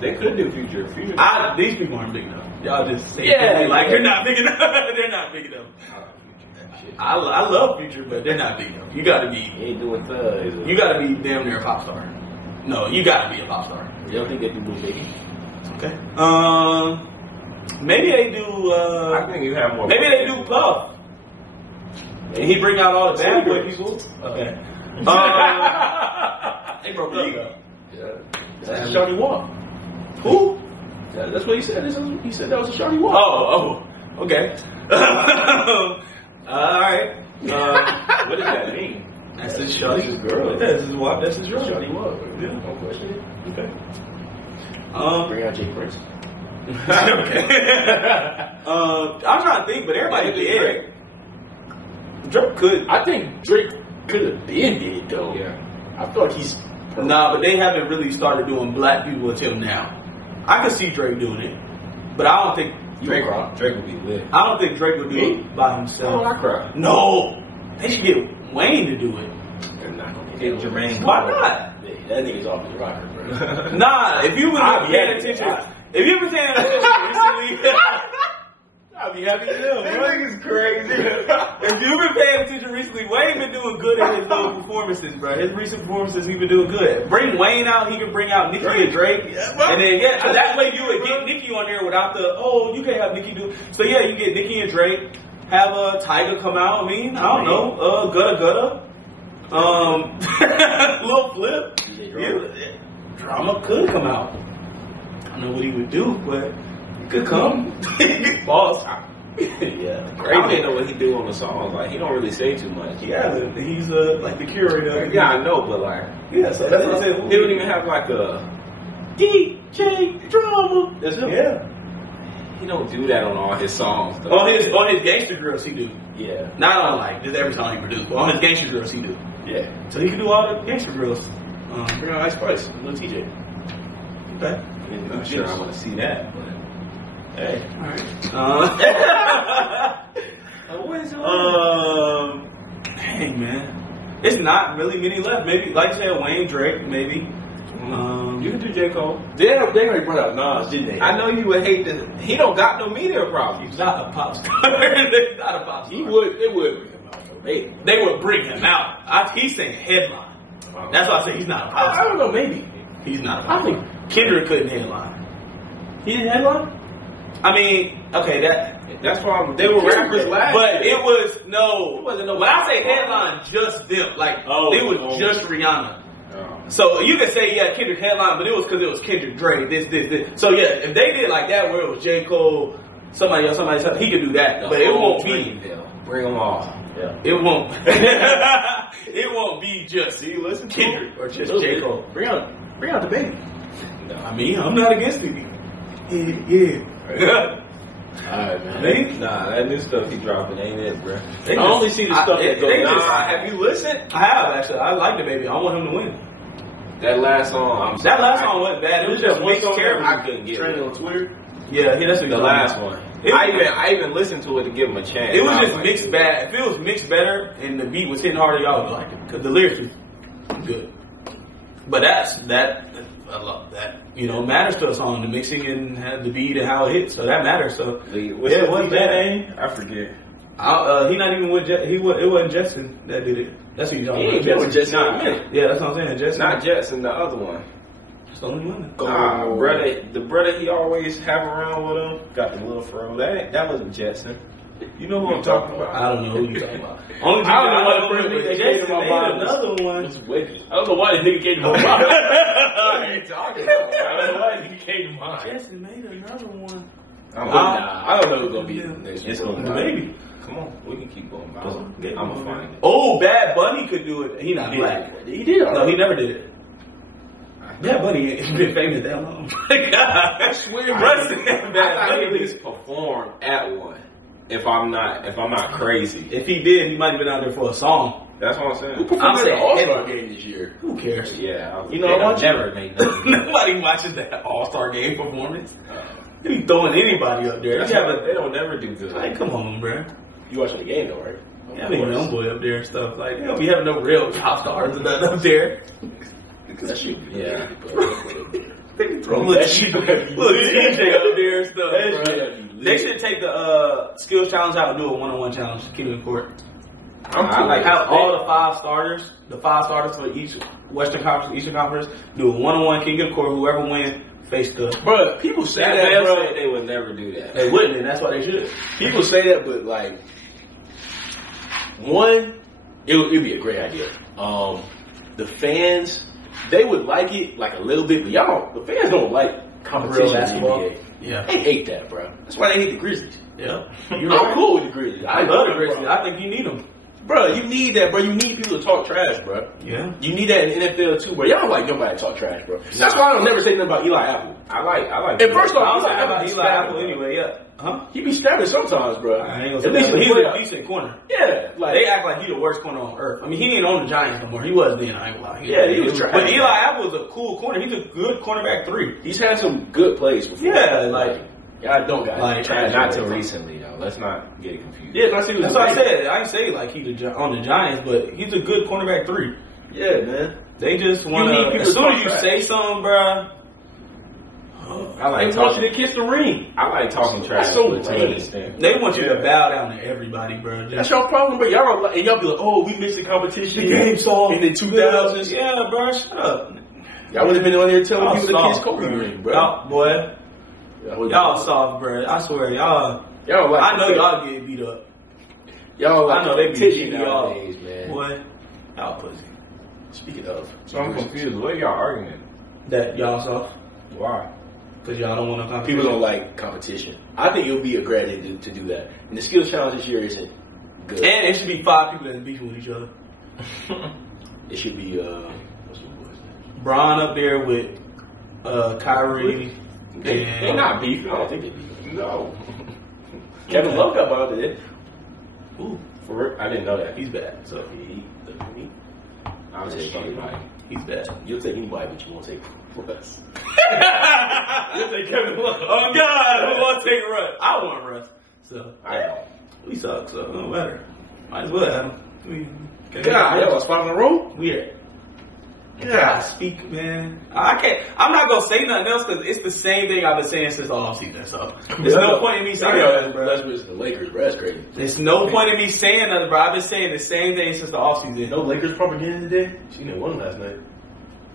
They could do Future. These people aren't big enough. Y'all just say they're not big enough. They're not big enough. I love Future, but they're not big enough. You gotta be. He ain't doing thugs. You gotta be damn near a pop star. No, you gotta be a pop star. You don't think they do Blue Baby? Okay. Maybe they do. I think you have more. Maybe they do Puff. And he bring out all the bad boy people. Okay. They broke up though. Yeah. That's Shawty Walk. Who? Yeah, that's what he said. He said that was a Shawty Walk. Oh, okay. Alright. What does that mean? That's his Shawty's girl. That's his wife. That's his girl. Shawty Walk. Yeah, no question. Okay. Bring out Jay Prince. Okay. I'm trying to think, but everybody did. Drake could. I think Drake could have been did though. Yeah. I thought he's. Nah, but they haven't really started doing black people until now. I could see Drake doing it, but I don't think Drake would be lit. I don't think Drake would do it by himself. Oh, I cry. No, they should get Wayne to do it. They're not gonna Get Jermaine. Why not? That nigga's off his rocker, bro. Nah, if you been paying attention recently. I'll be happy to know. This nigga's crazy. If you've been paying attention recently, Wayne been doing good in his little performances, bro. His recent performances, he been doing good. Bring Wayne out, he can bring out Nicki and Drake. And then, so that way you would get Nicki on there without you can't have Nicki do. So yeah, you get Nicki and Drake, have Tiger come out. I mean, I don't know, Gutta. Lil Flip. Drama could come out. I don't know what he would do, but he could come. Boss. Yeah. I don't even know what he do on the songs. Like, he don't really say too much. Yeah, he's like the curator. Yeah, I know, but like, yeah, so that's what I'm saying. He don't even have like a DJ Drama. That's him. Yeah. He don't do that on all his songs. Though. On his Gangsta Grills, he do. Yeah. Not on like just every song he produced, but on his Gangsta Grills, he do. Yeah. So he can do all the Gangsta Grills. Bring out Ice Spice, little TJ. Okay. I'm not sure I want to see that, but hey. Alright. What is it? Dang, man. It's not really many left. Maybe, like I said, Wayne, Drake, maybe. You can do J. Cole. They already brought out Nas, didn't they? I know you would hate this. He don't got no media problem. He's not a pop star. He's not a pop star. They would bring him out though. They would bring him out. He's saying headline. That's why I say he's not a pop star. I don't know, maybe. He's not. I think Kendrick couldn't headline. he didn't headline. I mean, okay, That's why they were rappers last but year. it was no. It wasn't no. When I say headline, just them. Like it was just Rihanna. Oh. So you can say Kendrick headline, but it was because it was Kendrick, Drake, this. So yeah, if they did like that, where it was J. Cole, somebody else, he could do that. But it won't be. Bring them all. Yeah. It won't. It won't be just You listen to Kendrick or just J. Cole. Bring out the baby. No. I mean, I'm not against it. Yeah. Alright, man. Nah, that new stuff he dropping ain't it, bro. I only see the stuff that goes. Have you listened? I have actually. I like the baby. I want him to win. That last song, That last song wasn't bad. It was just one mixed song characters. I couldn't get Trending it. on Twitter. Yeah, that's The last one. I even listened to it to give him a chance. It was I just like, mixed bad. If it was mixed better and the beat was hitting harder, y'all would like it because the lyrics was good. But that matters to a song, the mixing and the beat and how it hits. So that matters. So What's it wasn't bad. I forget. He not even with it wasn't Jetson that did it. That's who you're talking about. He ain't been with Jetson. Yeah, that's what I'm saying. Jetson. Not Jetson, the other one. It's the only one. The brother he always have around with him got the little fro. That wasn't Jetson. You know who I'm talking about? I don't know who you're talking about. Only I don't know why the first nigga that came to my Jetson mind made another one. was Wiggy. I don't know why the nigga came to my mind. What are you talking about? I don't know why he came to mind. Jetson made another one. I don't know who's gonna be the next It's one. gonna be Maybe. Come on, we can keep going. I'm gonna find it. Oh, Bad Bunny could do it. He not black. He did. No, he never did it. Bad Bunny ain't been famous that long. I swear, I thought he at least performed at one. If I'm not crazy. If he did, he might have been out there for a song. That's what I'm saying. I'm saying All-Star game this year. Who cares? Yeah, You know, I watch never made nothing. Nobody watches that All-Star game performance. You be throwing anybody up there. They don't never do good. Like, come on, bro. You watching the game though, right? Yeah, I mean, young boy up there and stuff. Like, they don't be having no real top stars and nothing up there. That shit. Yeah. They be throwing little DJ up there and stuff, bro. They should take the skills challenge out and do a one-on-one challenge. Keep it in court. I like have all the five starters for each Western Conference, Eastern Conference, do a one-on-one, King of Court, whoever wins, face the. Bro, people say that, bro. Said they would never do that. They wouldn't, and that's why they should. People say that, but like, one, it'd be a great idea. The fans, they would like it like a little bit, but the fans don't like competition Real basketball. in the NBA. Yeah. They hate that, bro. That's why they hate the Grizzlies. Yeah. I'm cool with the Grizzlies. I love the Grizzlies. I think you need them. Bro, you need that, bro. You need people to talk trash, bro. Yeah. You need that in the NFL too, bro. Y'all don't like nobody to talk trash, bro. That's why I don't never say nothing about Eli Apple. I like. And first off, I was Eli talking about Apple Eli Apple anyway, yeah. Huh? He be stabbing sometimes, bro. I ain't At gonna say least that, but he's in the a playoffs. decent corner. Yeah, like They act like he's the worst corner on earth. I mean, he ain't on the Giants no more. He was then, I ain't gonna lie. He was trash. But Eli Apple is a cool corner. He's a good cornerback 3. he's had some good plays before. Yeah, like, I don't got like, Not till recently though. Let's not get it confused. Yeah, I see that's what I said. I ain't say like he's on the Giants, but he's a good cornerback 3. Yeah, man. They just want need to. people As soon to as you talk say something, bruh. I like They want you to kiss the ring. I like talking trash. That's so to an lame. extent. They want you to bow down to everybody, bro. That's your problem, but y'all don't like, and y'all be like, oh, we missed the competition. The game soft. in the 2000s. Yeah, bro. Shut up. Y'all would have been on there telling Y'all people to kiss soft, Kobe bro. ring, bro. Y'all, boy. Y'all soft, bro. I swear, y'all. Y'all like I know y'all get beat up. Y'all like I know they be competition beating y'all. nowadays, man. Boy, y'all pussy. Speaking of, So I'm confused. What are y'all arguing? That y'all soft? Why? Because y'all don't want to compete. people don't like competition. I think it'll be a great idea to do that. And the skills challenge this year isn't good. And it should be 5 people that's beefing with each other. It should be what's the boy's name? Braun up there with Kyrie. They not beefing. I don't think they beat. No. Kevin Love got out there. Ooh, For real? I didn't know that. he's bad. So I was just talking about. he's bad. You'll take anybody, but you won't take Russ. You'll take Kevin Love. Oh God, who wants to take Russ? I want Russ. So I don't. we suck. So it don't matter. Might as well have him. God, y'all a spot in the room? Weird. God, speak, man. I can't. I'm not gonna say nothing else because it's the same thing I've been saying since the offseason. So there's no point in me saying nothing, bro. That's the Lakers, bro. That's crazy. There's no point in me saying nothing, bro. I've been saying the same thing since the offseason. No Lakers propaganda today? She didn't win last night.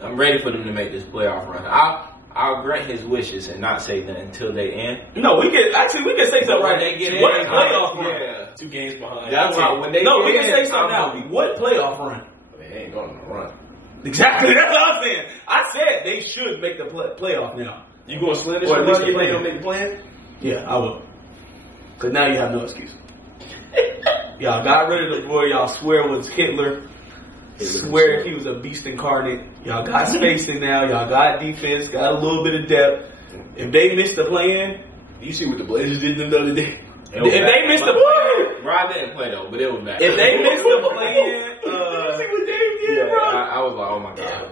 I'm ready for them to make this playoff run. I'll grant his wishes and not say nothing until they end. No, we can say something right. They get What in, playoff run? yeah. 2 games behind. That's why when they No, we get can in, say something now. What playoff run? They ain't going on a run. Exactly, that's what I'm saying. I said they should make the playoff now. You going to slam this Or at least money if play they them. don't make the plan? Yeah, I will. Because now you have no excuse. Y'all got rid of the boy y'all swear was Hitler. Swear he was a beast incarnate. Y'all got spacing now. Y'all got defense. Got a little bit of depth. If they miss the play-in, You see what the Blazers did the other day? if they miss the play-in, Rod didn't play though, but it was bad. if they miss the play-in, You see what they did, bro? I was like, oh my god.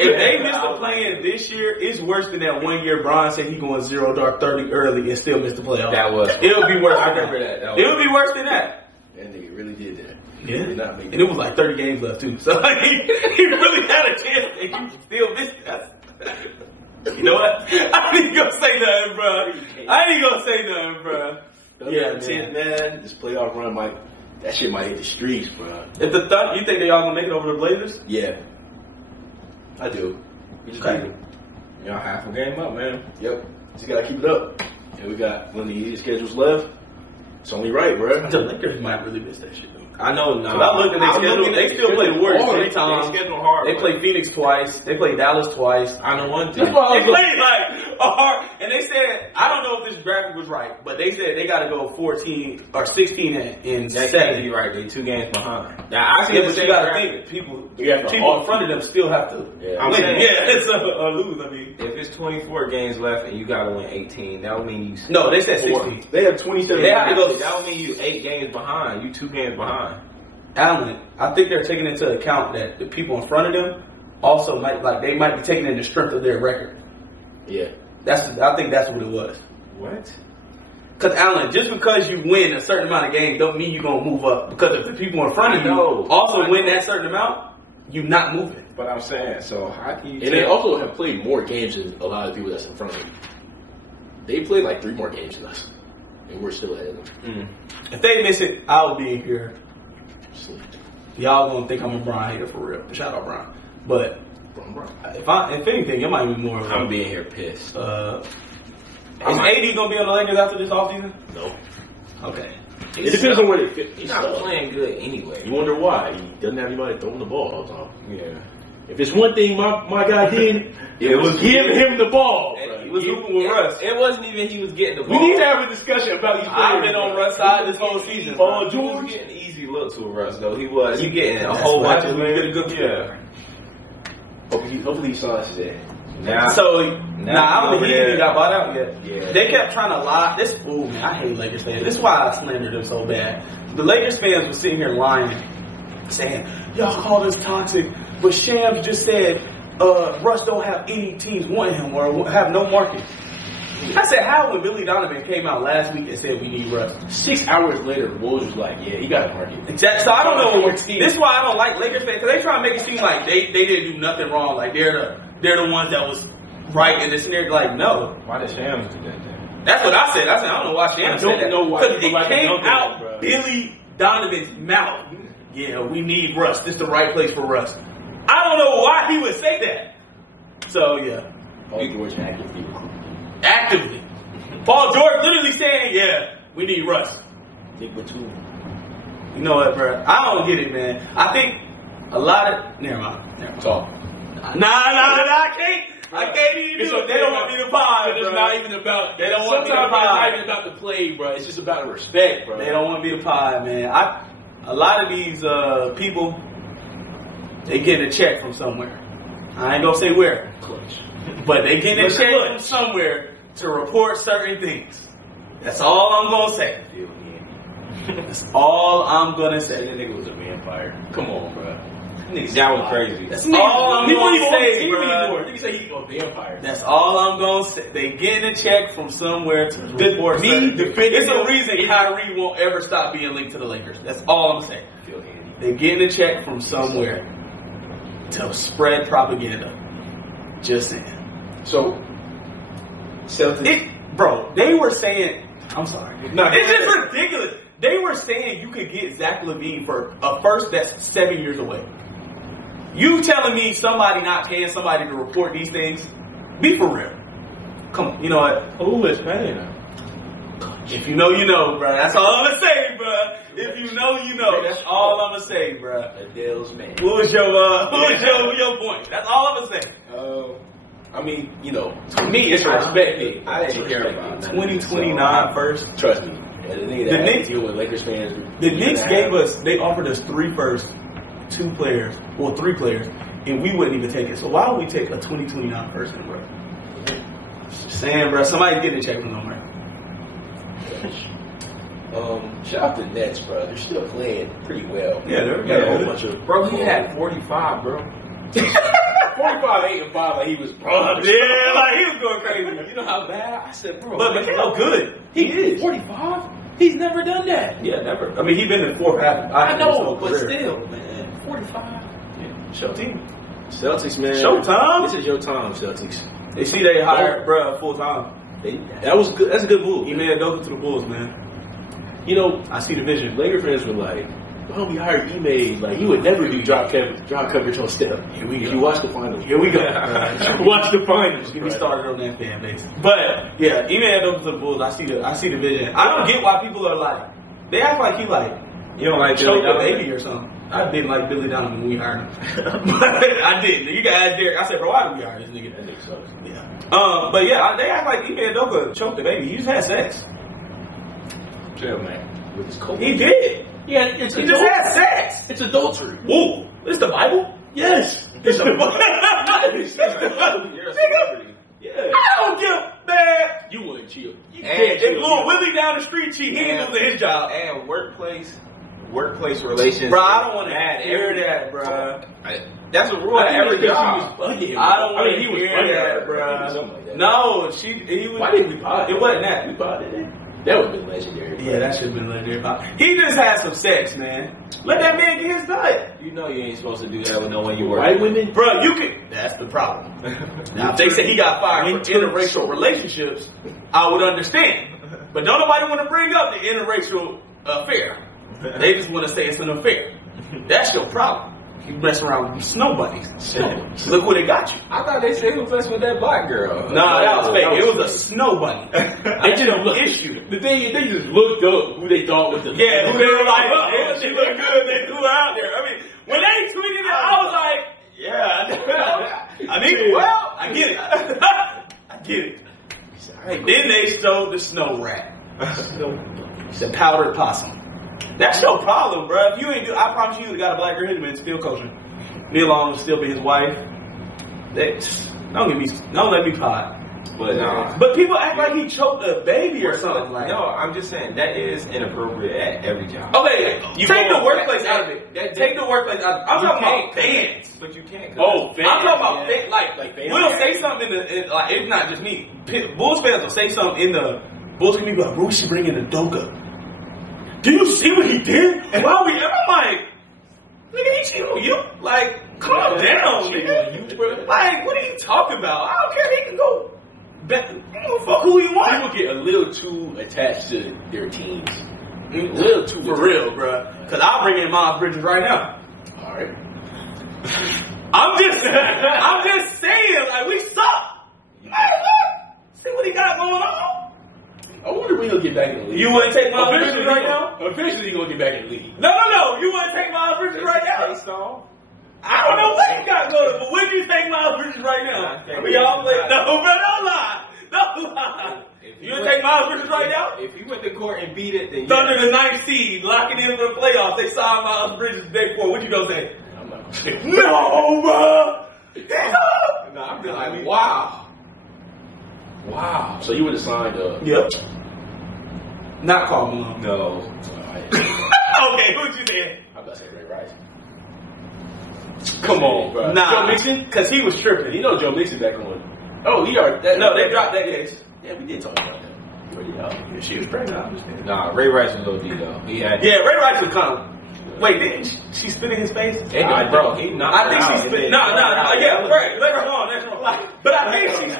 if they miss the play-in this year, it's worse than that 1 year Bron said he going 0 dark 30 early and still miss the playoffs. That was. It would be worse. I than remember that. It would be worse than that. That nigga really did that. Yeah, Did not make and it was like 30 games left too. So like, he really had a chance, and he still missed it. You know what? I ain't gonna say nothing, bro. I ain't gonna say nothing, bro. Yeah, man. This playoff run that shit might hit the streets, bro. If the you think they all gonna make it over the Blazers? Yeah, I do. We just Okay. need to- Y'all half a game up, man. Yep, just gotta keep it up. And we got one of the easiest schedules left. It's only right, bro. The Lakers might really miss that shit though. I know. No, I looked at their schedule. They still play the Warriors hard. 3 times. They schedule hard. They play Phoenix twice. They play Dallas twice. I know one thing. That's why I They was played like a hard, and they said I don't know if this graphic was right, but they said they got to go 14 or 16 in That can't be 7. right. They 2 games behind. Now I see Yeah, the but you same got to graphic. think people You have to in off- front of them still have to Yeah. I'm win. saying- Yeah, it's a lose. I mean, If it's 24 games left and you got to win 18, that would mean you. no, they said 16. They have 27. They have to go. That would mean you 8 games behind. You 2 games behind. Allen, I think they're taking into account that the people in front of them also might they might be taking in the strength of their record. Yeah. I think that's what it was. What? Because Allen, just because you win a certain amount of games don't mean you're gonna move up. Because if the people in front of you also win that certain amount, you're not moving. But I'm saying, so how can you? And they also have played more games than a lot of people that's in front of them. They played like 3 more games than us. And we're still ahead of them. If they miss it, I'll be here. Y'all gonna think I'm a Bron hater for real. Shout out Bron. But if anything, it might be more of I'm being here pissed. is AD gonna be on the Lakers after this offseason? No. Okay. It depends on where they fit. He's not playing good anyway. You wonder why. He doesn't have anybody throwing the ball all the time. Yeah. If it's one thing my guy did, it was give him the ball. He was hooping with Russ. It wasn't even he was getting the We ball. need to have a discussion about these players. I've been on Russ' side this whole season. Paul He was George. getting easy looks with Russ though. He was. He getting a That's whole what bunch of happens when you get a good yeah. Hopefully he signs today. Now, So, I don't think he even got bought out yet. Yeah. They kept trying to lie. Man, I hate Lakers fans. This is why I slandered them so bad. The Lakers fans were sitting here lying, saying, y'all call this toxic, but Shams just said Russ don't have any teams wanting him or have no market. I said, how when Billy Donovan came out last week and said we need Russ? 6 hours later, Woj was like, yeah, he got a market. Exactly. So I don't know. This is why I don't like Lakers fans, because they try to make it seem like they didn't do nothing wrong. Like they're the ones that was right in this scenario. Like, no. why did Shams do that then? That's what I said. I don't know why Shams said that. I don't know why Because people it like came dunking out on, bro. Billy Donovan's mouth. Yeah, we need Russ. This is the right place for Russ. I don't know why he would say that. So, yeah. Paul George actively recruiting. Actively. Paul George literally saying, yeah, we need Russ. Nick Batum. You know what, bro? I don't get it, man. I think a lot of... Never mind. Talk. Nah, I can't even do it. They don't want me to pod, It's bro. not even about. They don't want me to Sometimes it's pod. not even about the play, bro. It's just about the respect, bro. They don't want me to pod, man. A lot of these people, they get a check from somewhere. I ain't gonna say where, Clutch. but they get a check from somewhere to report certain things. That's all I'm gonna say. That's all I'm gonna say. That nigga was a vampire. Come on, bro. That was crazy. That's all I'm gonna say, bro. Nigga say he's a vampire. That's all I'm gonna say. They getting a check from somewhere to report Me certain things. defending It's a him. reason Kyrie won't ever stop being linked to the Lakers. That's all I'm saying. They getting a check from somewhere to spread propaganda. Just saying. So, Bro, they were saying, I'm sorry. No, It's just ridiculous. They were saying you could get Zach LaVine for a first that's 7 years away. You telling me somebody not paying somebody to report these things? Be for real. Come on, you know what? Who is paying them? If you know, you know, bro. That's all I'm gonna say, bro. If you know, you know. That's all I'm gonna say, bro. Adele's man. What was your point? That's all I'm gonna say. I mean, you know, to me, it's a respect thing. I didn't care about 2029 first. Trust me. And the Knicks deal with Lakers fans. The Knicks they offered us 3 firsts, 2 players, or 3 players, and we wouldn't even take it. So why would we take a 2029 first, bro? Just saying, bro. Somebody get a check from them, right? Shout out to the Nets, bro. They're still playing pretty well. Yeah, they're a whole bunch of. Bro, he had 45, bro. 45, 8 and 5, like he was bro. Yeah, like he was going crazy. You know how bad? I said, bro. But Mikal good. He is 45. He's never done that. Yeah, never. I mean, he's been in 4 half. I know, but still, man, 45. Yeah. Show team. Celtics, man. Showtime. This is your time, Celtics. They see they hired bruh full time. That was good. That's a good move. He made a go to the Bulls, man. You know, I see the vision. Laker fans were like, "Why don't we hire Imari? Like, he would never do drop coverage on Steph." Here we go. You watch the finals. Here we go. Watch the finals. Get me started on that fan base. But yeah, even at those to the Bulls, I see the vision. I don't get why people are like, they act like he like, You don't like choked Billy a Donovan? baby or something. I didn't like Billy Donovan when we hired him. I didn't. You guys ask Derrick. I said, bro, why did we hire this nigga? That nigga sucks. Yeah. But yeah, they act like Ime Udoka choked the baby. He just had sex. Chill, man. With his coach. He did. Yeah, He just had sex. It's adultery. Whoa. This the Bible? Yes. It's the Bible. You're a celebrity. Yeah. I don't give man. You wouldn't chill. You And can't If chill. Lil Willie down the street cheat, he ain't losing his job. And workplace relations. Bro, I don't want to hear that, bro. That's a rule at every job. I don't want to hear that, bro. No, he was. Why didn't we pod? It wasn't that. We pod it. That would have been legendary. Yeah, that should have been legendary. He just had some sex, man. Let that man get his nut. You know you ain't supposed to do that with no one you work White with. women? Bro, you can. That's the problem. Now, if they say he got fired for interracial relationships, I would understand. But don't nobody want to bring up the interracial affair. They just want to say it's an affair. That's your problem. You mess around with snow bunnies. Look where they got you. I thought they said he was messing with that black girl. Nah, that was fake. It was a snow bunny. They just issue. The thing is, they just looked up who they thought was the Yeah, who they were like, oh, she look good. They threw her out there. I mean, when they tweeted it, I was like, yeah. I mean, well, I get it. I get it. Then they showed the snow rat. It's a powdered possum. That's your problem, bro. If you ain't I promise you, got a black girl hitting him and still coaching. Neil Long will still be his wife. Don't let me pod. But nah. But people act like he choked a baby or something. Like, no, I'm just saying that is inappropriate at every job. Okay, take the workplace out of it. Take the workplace out of it. I'm talking about fans. But you can't. Oh, fans. I'm talking about fans. Like fans. we'll say something like, it's not just me. Bulls fans will say something in the Bulls community like, bro, we should bring in Udoka. Do you see what he did? And why we? I'm like, nigga, he cheated on you. Like, calm down, nigga. Like, what are you talking about? I don't care. He can go. You can fuck who you want. People get a little too attached to their teams. A little too for real, bro. Because I'll bring in Miles Bridges right now. All right. I'm just saying, like, we suck. Hey, look, see what he got going on. I wonder when he'll get back in the league. You wouldn't take Miles Bridges right now? Eventually, he's gonna get back in the league. No. You wouldn't take Miles Bridges right now? I don't know what he got going, but would you take Miles Bridges right now? Y'all play. No, bro, don't lie. Don't lie. You would take Miles Bridges right now? If you went to court and beat it, then Thunder the 9th seed, locking in for the playoffs. They signed Miles Bridges day 4. What you gonna say? I'm not gonna say. No, bro. No, I'm be like, wow. So you would have signed Yep. Not Karl Malone. No. Okay, who'd you say? I'm about to say Ray Rice. Come on, bro. Nah. Joe Mixon? Because he was tripping. You know Joe Mixon back on. Oh, he already. No, they dropped that case. Yeah, we did talk about that. Yeah, she was pregnant. I understand. Nah, Ray Rice was OD though. He had. Yeah, Ray Rice was kind of. Wait, didn't she spit in his face? Bro, he knocked I think her she out, spit. and No, then- yeah, right. Let her on. But I think she.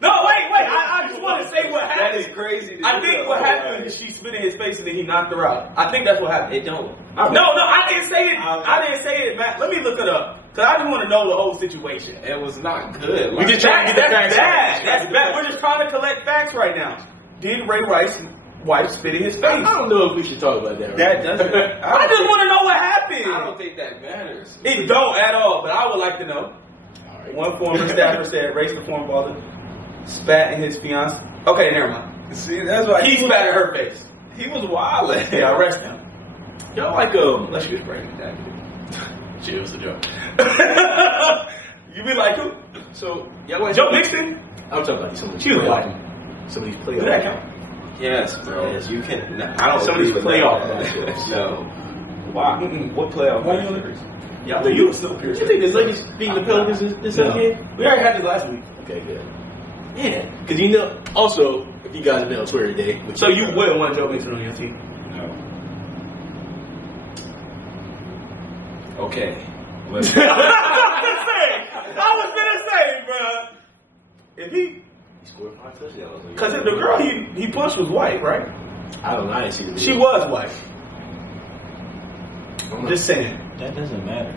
No, wait. I just want to say what happened. That is crazy. I think what happened is she spit in his face and then he knocked her out. I think that's what happened. It don't. No, I didn't say it. I didn't say it, Matt. Let me look it up because I just want to know the whole situation. It was not good. We just trying to get the facts. That's bad. We're just trying to collect facts right now. Did Ray Rice's wife spit in his face? I don't know if we should talk about that. That doesn't. I just want to know what happened. I don't think that matters. It don't at all, but I would like to know. Right. One former staffer said Race the former baller spat in his fiance. Okay, never mind. See, that's why He spat in her face. he was wildin'. Yeah, arrest him. Y'all like Unless she was pregnant. She was a joke. You be like who? So y'all like Joe Mixon? I'm talking about some of these She was playoff. white. Some of these Do playoff. that count? Yes, bro. Yes. You can. No, I don't. Some of these agree with playoff that. matchups. No. Why? What playoff? Why you matchups? Y'all think you were still pierced. You think the Lakers beating the Pelicans this game? We already had this last week. Okay, good. Yeah, because you know. Also, if you guys have been on Twitter today, So you wouldn't want Joe Mixon on your team? No. Okay. I was gonna say, bro. If he scored 5 touchdowns. because the girl he punched was white, right? I don't know. I didn't see the video. She was white. I'm just saying. That doesn't matter.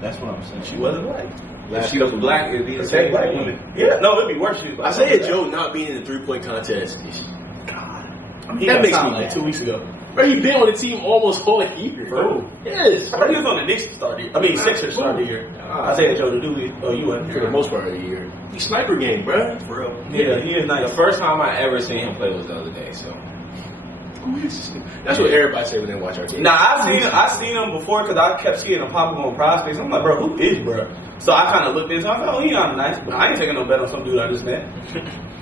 That's what I'm saying. She wasn't white. If she was black, it'd be the same. Black women. Yeah, no, it'd be worse. If she was black. Isaiah Joe not being in the 3-point contest. He That got makes signed me like mad. 2 weeks ago. Bro, you been on the team almost all year, bro. Bro. Yes. I thought he was on the Knicks start the year. I mean, Sixers start the year. Isaiah Joe the Dooley. Oh, you wasn't For the here. most part of the year. He sniper game, bro. For real. Yeah, he is nice. The first time I ever seen him play was the other day. So That's what everybody say when they watch our game. Nah, I seen him before because I kept seeing him popping on prospects. I'm like, bro, who is bro? So I kind of looked into him. I was like, oh, he on nice, but I ain't taking no bet on some dude I just met.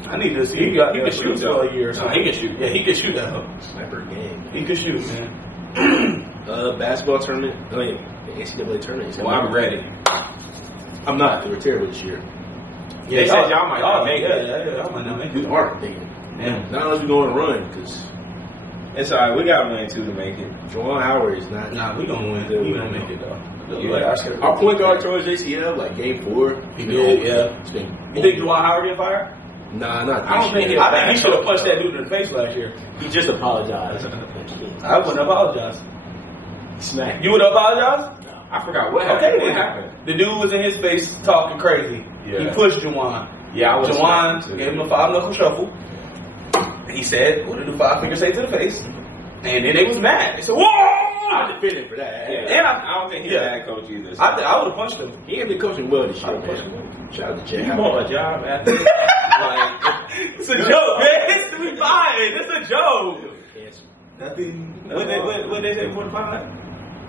I need to see. He can shoot for a year or No, something. he can shoot. Yeah, he can shoot that hoe. Sniper game. He can shoot, man. Basketball tournament. I mean, the NCAA tournament. Well, I'm ready. I'm not. They were terrible this year. Yeah, They said y'all might not make it. Yeah, y'all might not make We it. aren't thinking. Yeah. Not unless we go on a run, because It's alright. We got to win two to make it. Juwan Howard is not. Nah, we gonna win. We gonna make it though. Yeah. Our point guard tore his ACL like game 4. He did, yeah. It's been, You think Juwan Howard get fired? Nah, not. I don't think this year. I think he should have punched that dude in the face last year. He just apologized. I wouldn't apologize. Smack. You would apologize? I forgot what happened. Okay, What then. happened? The dude was in his face talking crazy. Yeah. He pushed Juwan. Yeah, I was. Juwan gave him a 5-knuckle shuffle. He said, what did the 5 fingers say to the face? And then they was mad. They said, whoa! I defended for that. Yeah. And I don't think he's a bad coach either. So. I would have punched him. He ain't been coaching well this year, man. Shout out to Jay. You want a job after? Like, It's a joke, man. It's to be fine. It's a joke. Yes. Nothing. What they say before the final night?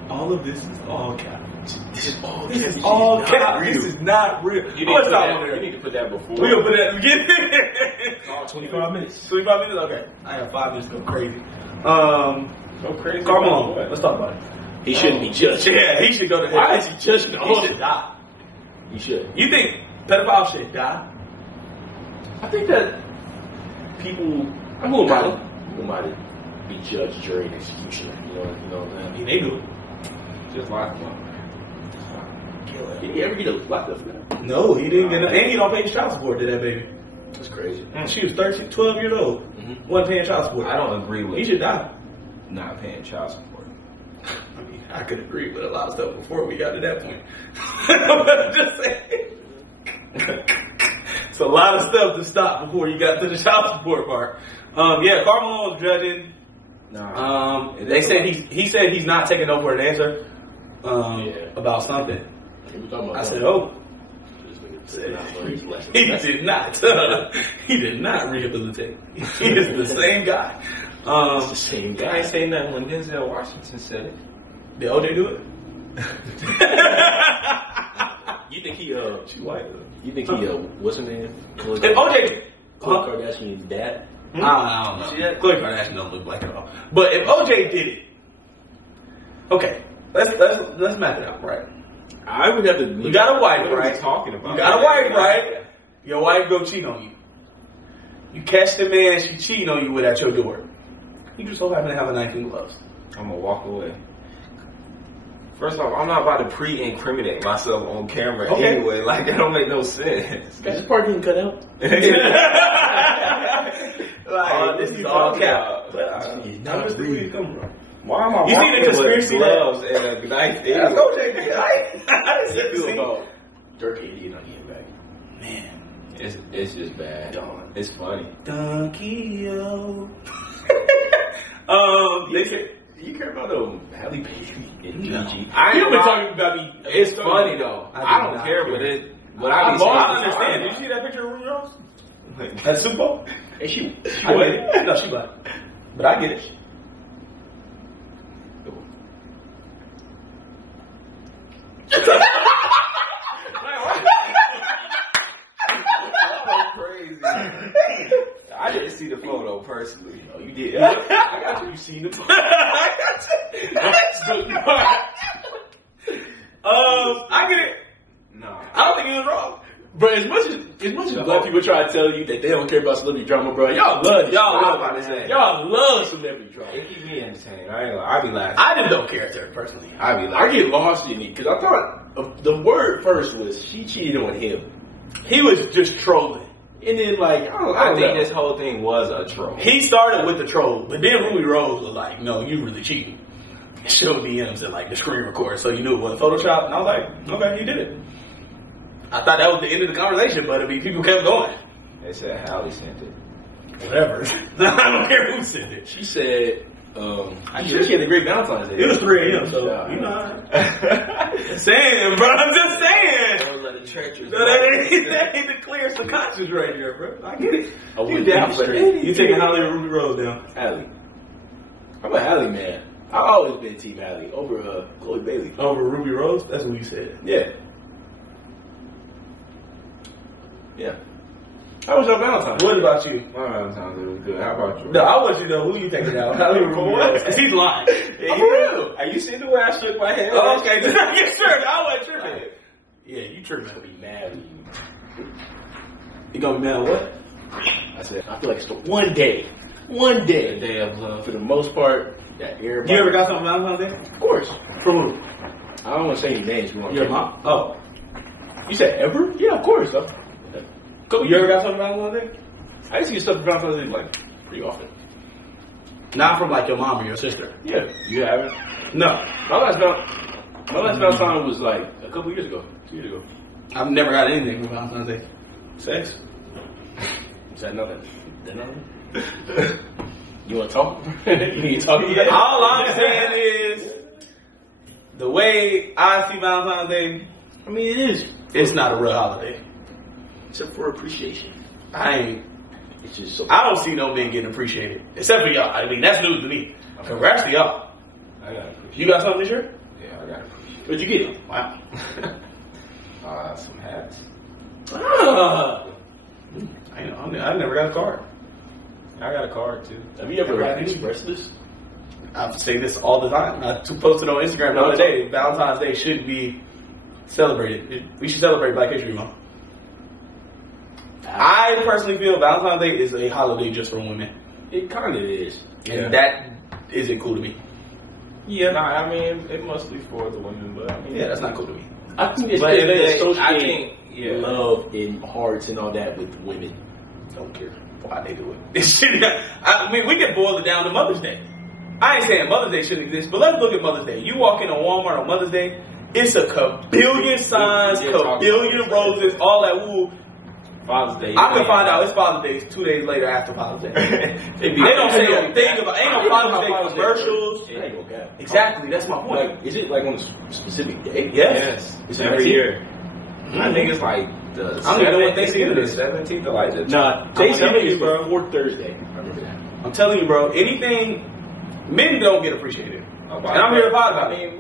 All of this is all cap. This is all. This is all cap. This is not real. you How much need, time on there? you need to put that before. We're gonna put that at the beginning. 25 minutes. 25 minutes? Okay. I have 5 minutes to go crazy. Go crazy. Carmelo, let's talk about it. He shouldn't be judged. Yeah, he should go to hell. Why is he judging He all should die. He should. You think pedophiles should die? I think that people, who am I to be judged, jury, and executioner? You know what I mean? They do. Just lock him up. Did he ever get locked up for that? No, he didn't get it. And he don't pay child support to that baby. That's crazy. She was 12 years old. Mm-hmm. Wasn't paying child support. I don't agree with He should die. not paying child support. I mean, I could agree with a lot of stuff before we got to that point. I'm just saying. It's a lot of stuff to stop before you got to the child support part. Yeah, Carmelo was judging. They said he said he's not taking no for an answer about something. I said, oh. He did not. He did not rehabilitate. He is the same guy. It's the same I guy. ain't say nothing when Denzel Washington said it. Did OJ do it? You think he She white. You think he what's her name? If OJ, Khloe Kardashian's dad. I don't know. Khloe Kardashian don't look like her at all. But if OJ did it, okay, let's map it out, right? I would have to. You got a wife, What are we right? talking about? You got a wife, right? Your wife go cheat on you. You catch the man, she cheating on you with at your door. You just so happen to have a knife and gloves. I'm gonna walk away. First off, I'm not about to pre-incriminate myself on camera anyway. Like, that don't make no sense. This part didn't cut out. Like, this is all cap. Where's the weed coming from? Why am I You see the conspiracy gloves and a knife? Let's go check it out. How you feel about Dirk Idiot on getting back? Man. It's just bad. It's funny. Donkey-o. You care about Halle Berry and PG? I You've ain't been talking about me. It's funny though. I don't care, but I understand. Did you see that picture of Ruby Rose? At Super Bowl? And she won. No, she won. But I get it. Crazy. I didn't see the photo personally. Oh, you did. I got you. You seen the photo. That's good. I get it. No. I don't think he was wrong. Bro, as much as black people try to tell you that they don't care about celebrity drama, bro, y'all love celebrity drama. It keep me entertained. I be laughing. I just don't care there personally. I get lost in it because I thought the word first was she cheated on him. He was just trolling. And then, like, I think this whole thing was a troll. He started with the troll, but then Ruby Rose was like, no, you really cheating. And showed DMs and like the screen record, so you knew it wasn't Photoshop. And I was like, okay, you did it. I thought that was the end of the conversation, but I mean, people kept going. They said Halle sent it. Whatever. I don't care who sent it. She said, I'm sure she had a great Valentine's Day. It was 3 a.m., so, you know. Saying, bro, I'm just saying. Don't let it treacherous. That ain't the clear subconscious right here, bro. I get it. You down for it. You taking Halle or Ruby Rose down? Halle. I'm a Halle man. I've always been Team Halle over Chloe Bailey. Over Ruby Rose? That's what you said. Yeah. Yeah. How was your Valentine's? What about you? My Valentine's Day was good. How about you? No, I want you to know who you taking out. Halle or Ruby Rose? Because he's lying. Yeah, for real. Are you seeing the way I shook my head? Oh, okay, just not get sure. I wasn't tripping. Yeah, you tripping. I'm gonna be mad at you. You gonna be mad at what? I said, I feel like it's one day. One day. A day of love. For the most part, that everybody. You ever got something Valentine's Day? Of course. From who? I don't want to say any names. Your mom? Oh. You said ever? Yeah, of course. You ever got something Valentine's Day? I used to get stuff for Valentine's Day like pretty often. Not from like your mom or your sister. Yeah. You haven't? No. My last Valentine was like a couple years ago. 2 years ago. I've never got anything for Valentine's Day. Sex? Is that nothing? You want to talk? You talk? Yeah. All I'm saying is, the way I see Valentine's Day, I mean, it is. It's not a real holiday. Except for appreciation. It's just so. I don't see no men getting appreciated. Except for y'all. I mean, that's news to me. Congrats to y'all. I got appreciated. You got something this year? Yeah, I got appreciated. What'd you get? Wow. Some hats. I never got a card. I got a card too. Have you ever expressed this? I say this all the time. I posted on Instagram the other day. Valentine's Day should be celebrated. We should celebrate Black History Month. I personally feel Valentine's Day is a holiday just for women. It kind of is. And that isn't cool to me. Yeah, I mean, it must be for the women, but I mean, yeah, that's not cool to me. I think it's love and hearts and all that with women. Don't care why they do it. I mean, we can boil it down to Mother's Day. I ain't saying Mother's Day shouldn't exist, but let's look at Mother's Day. You walk into Walmart on Mother's Day, it's a kabillion signs, kabillion roses, all that woo. Father's Day. I can find out it's Father's Day 2 days later after Father's Day. They don't say anything about ain't no Father's Day commercials. Exactly, that's my point. Like, is it like on a specific day? Yes. It's every year. I think it's like the 17th or like the Thanksgiving is the fourth Thursday. I remember that. I'm telling you, bro, anything men don't get appreciated. And I'm here to talk about it.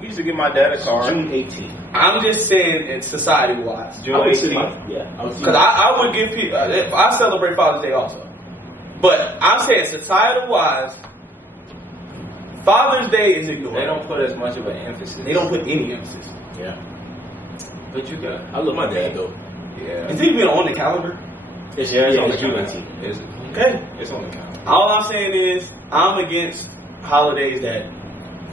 We used to give my dad a card. June 18th. I'm just saying, in society-wise. June 18th. Because I would give people, I celebrate Father's Day also. But I'm saying, societal-wise, Father's Day is ignored. They don't put as much of an emphasis. They don't put any emphasis. Yeah. But you got. I love my dad, though. Yeah. Is it even on the calendar? It's on the June 18th. Okay. It's on the calendar. All I'm saying is, I'm against holidays that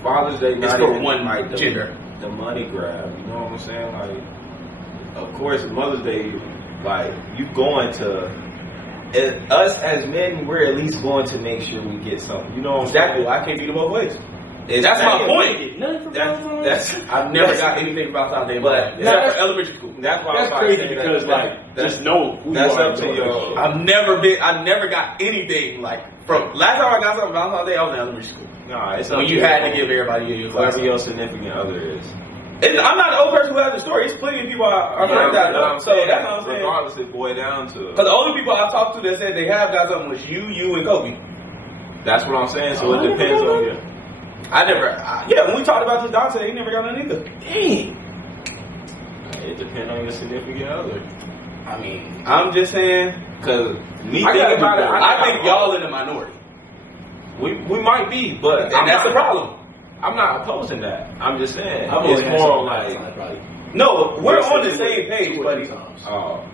Father's Day It's not for even one like gender. the money grab. You know what I'm saying? Like, of course, Mother's Day, like you going to. Us as men, we're at least going to make sure we get something. You know what I'm Exactly. saying? I can't be the both ways. That's That's my point. That's I've never got anything about Valentine's Day, But except for elementary school. that's why That's I'm crazy saying because just know who that's you are. up to your. I never got anything like from last time I got something Valentine's Day. I was in elementary school. Nah, it's When you had to give everybody your class. whoever your significant other is. I'm not the old person who has the story. It's plenty of people are friends that know. So that's what I'm saying. Regardless, it boils down to. Because the only people I talked to that said they have got something was you, and Kobe. That's what I'm saying. So it depends on you. When we talked about this Dante, he never got none either. Dang. It depends on your significant other. I mean, I'm just saying. Because me I thinking about it, I think y'all in the minority. we might be, but And that's the problem. I'm not opposing that. I'm just saying I've it's only had more something like. probably No, we're on the same page, buddy. Oh,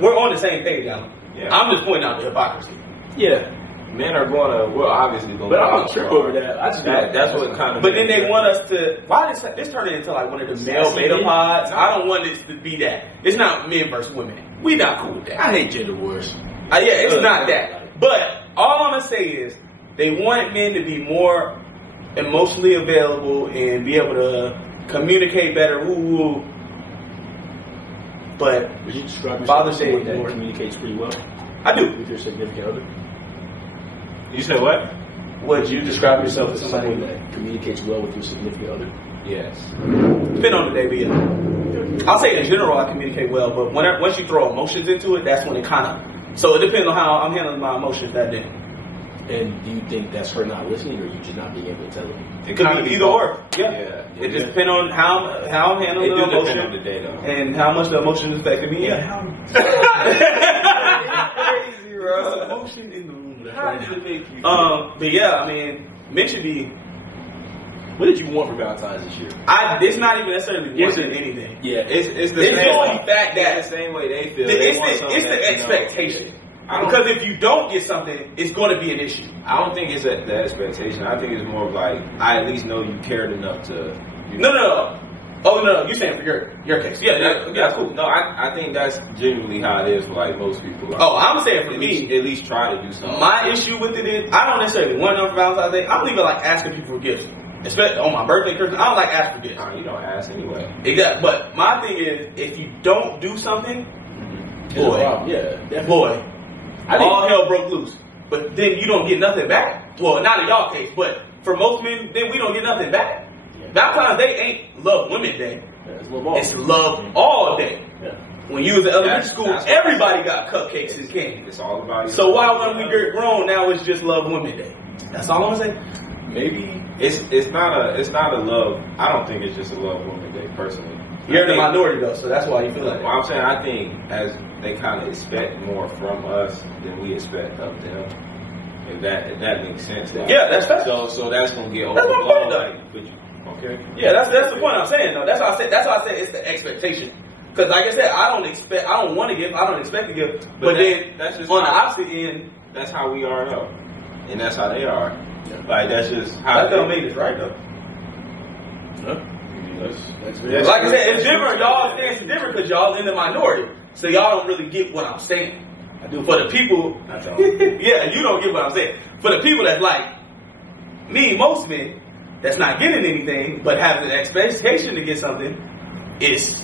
We're on the same page, Alan. yeah. I'm just pointing out the hypocrisy. Yeah, Men are going to. We're obviously going. but I don't trip over that. I just That's what kind of. But then they want us to. Why this turning into like one of the male beta pods? I don't want it to be that. It's not men versus women. We not cool with that. I hate gender wars. Yeah, it's not that. But all I'm gonna say is they want men to be more emotionally available and be able to communicate better. Ooh. But Would you describe yourself Father's as Day someone that more. communicates pretty well I do. with your significant other? You said what? Would you describe yourself as somebody Someone that communicates well with your significant other? Yes. depend on the day, but yeah. I'll say in general I communicate well, but once you throw emotions into it, that's when it kind of. So it depends on how I'm handling my emotions that day. And do you think that's her not listening, or you just not being able to tell her? It could be either or. Yeah. It just depends on how I'm handling It the do emotion depend on the day though. and how much the emotion is affecting me. Yeah. Crazy, bro. Emotion in the room. How does it make you? But yeah, I mean, men should be. What did you want for Valentine's this year? It's not even necessarily wanting anything. Yeah, It's the It's same just way. the fact that It's the same way they feel. it's the expectation. Because if you don't get something, it's going to be an issue. I don't think it's the expectation. I think it's more of like I at least know you cared enough to. No. Oh no, you're saying for your case. Yeah, cool. No, I think that's genuinely how it is for like most people. Like, Oh, I'm saying for me, at least try to do something. my issue with it is I don't necessarily want it on Valentine's Day. I don't even like asking people for gifts, especially on my birthday, Christmas. I don't like asking for gifts. Nah, you don't ask anyway. Exactly. But my thing is, if you don't do something, boy, definitely. all hell broke loose. But then you don't get nothing back. Well, not in y'all case, but for most men, then we don't get nothing back. Valentine's Day ain't Love Women Day. It's Love All Day. Yeah. When you was in elementary school, that's everybody got cupcakes and candy. It's all about. So why when we get grown now it's just Love Women Day? That's all I'm saying. Maybe it's not a love. I don't think it's just a Love Woman Day personally. You're in the minority though, so that's why you feel like that. Well, I'm saying I think as they kind of expect more from us than we expect of them. If that makes sense. Like, Yeah, that's fair. So that's gonna get That's my point, overblown. though. Like, but okay. Yeah, that's the point I'm saying though. That's why I said it's the expectation. Because like I said, I don't want to give, I don't expect to give. But then that's just on the opposite end, that's how we are though, and that's how they are. Yeah. Like that's just how. that don't mean it's right though. That's Like I said, it's different. Y'all stance is different because y'all in the minority, so y'all don't really get what I'm saying. I do. For the people, yeah, you don't get what I'm saying. For the people that's like me, most men that's not getting anything but having an expectation to get something, it's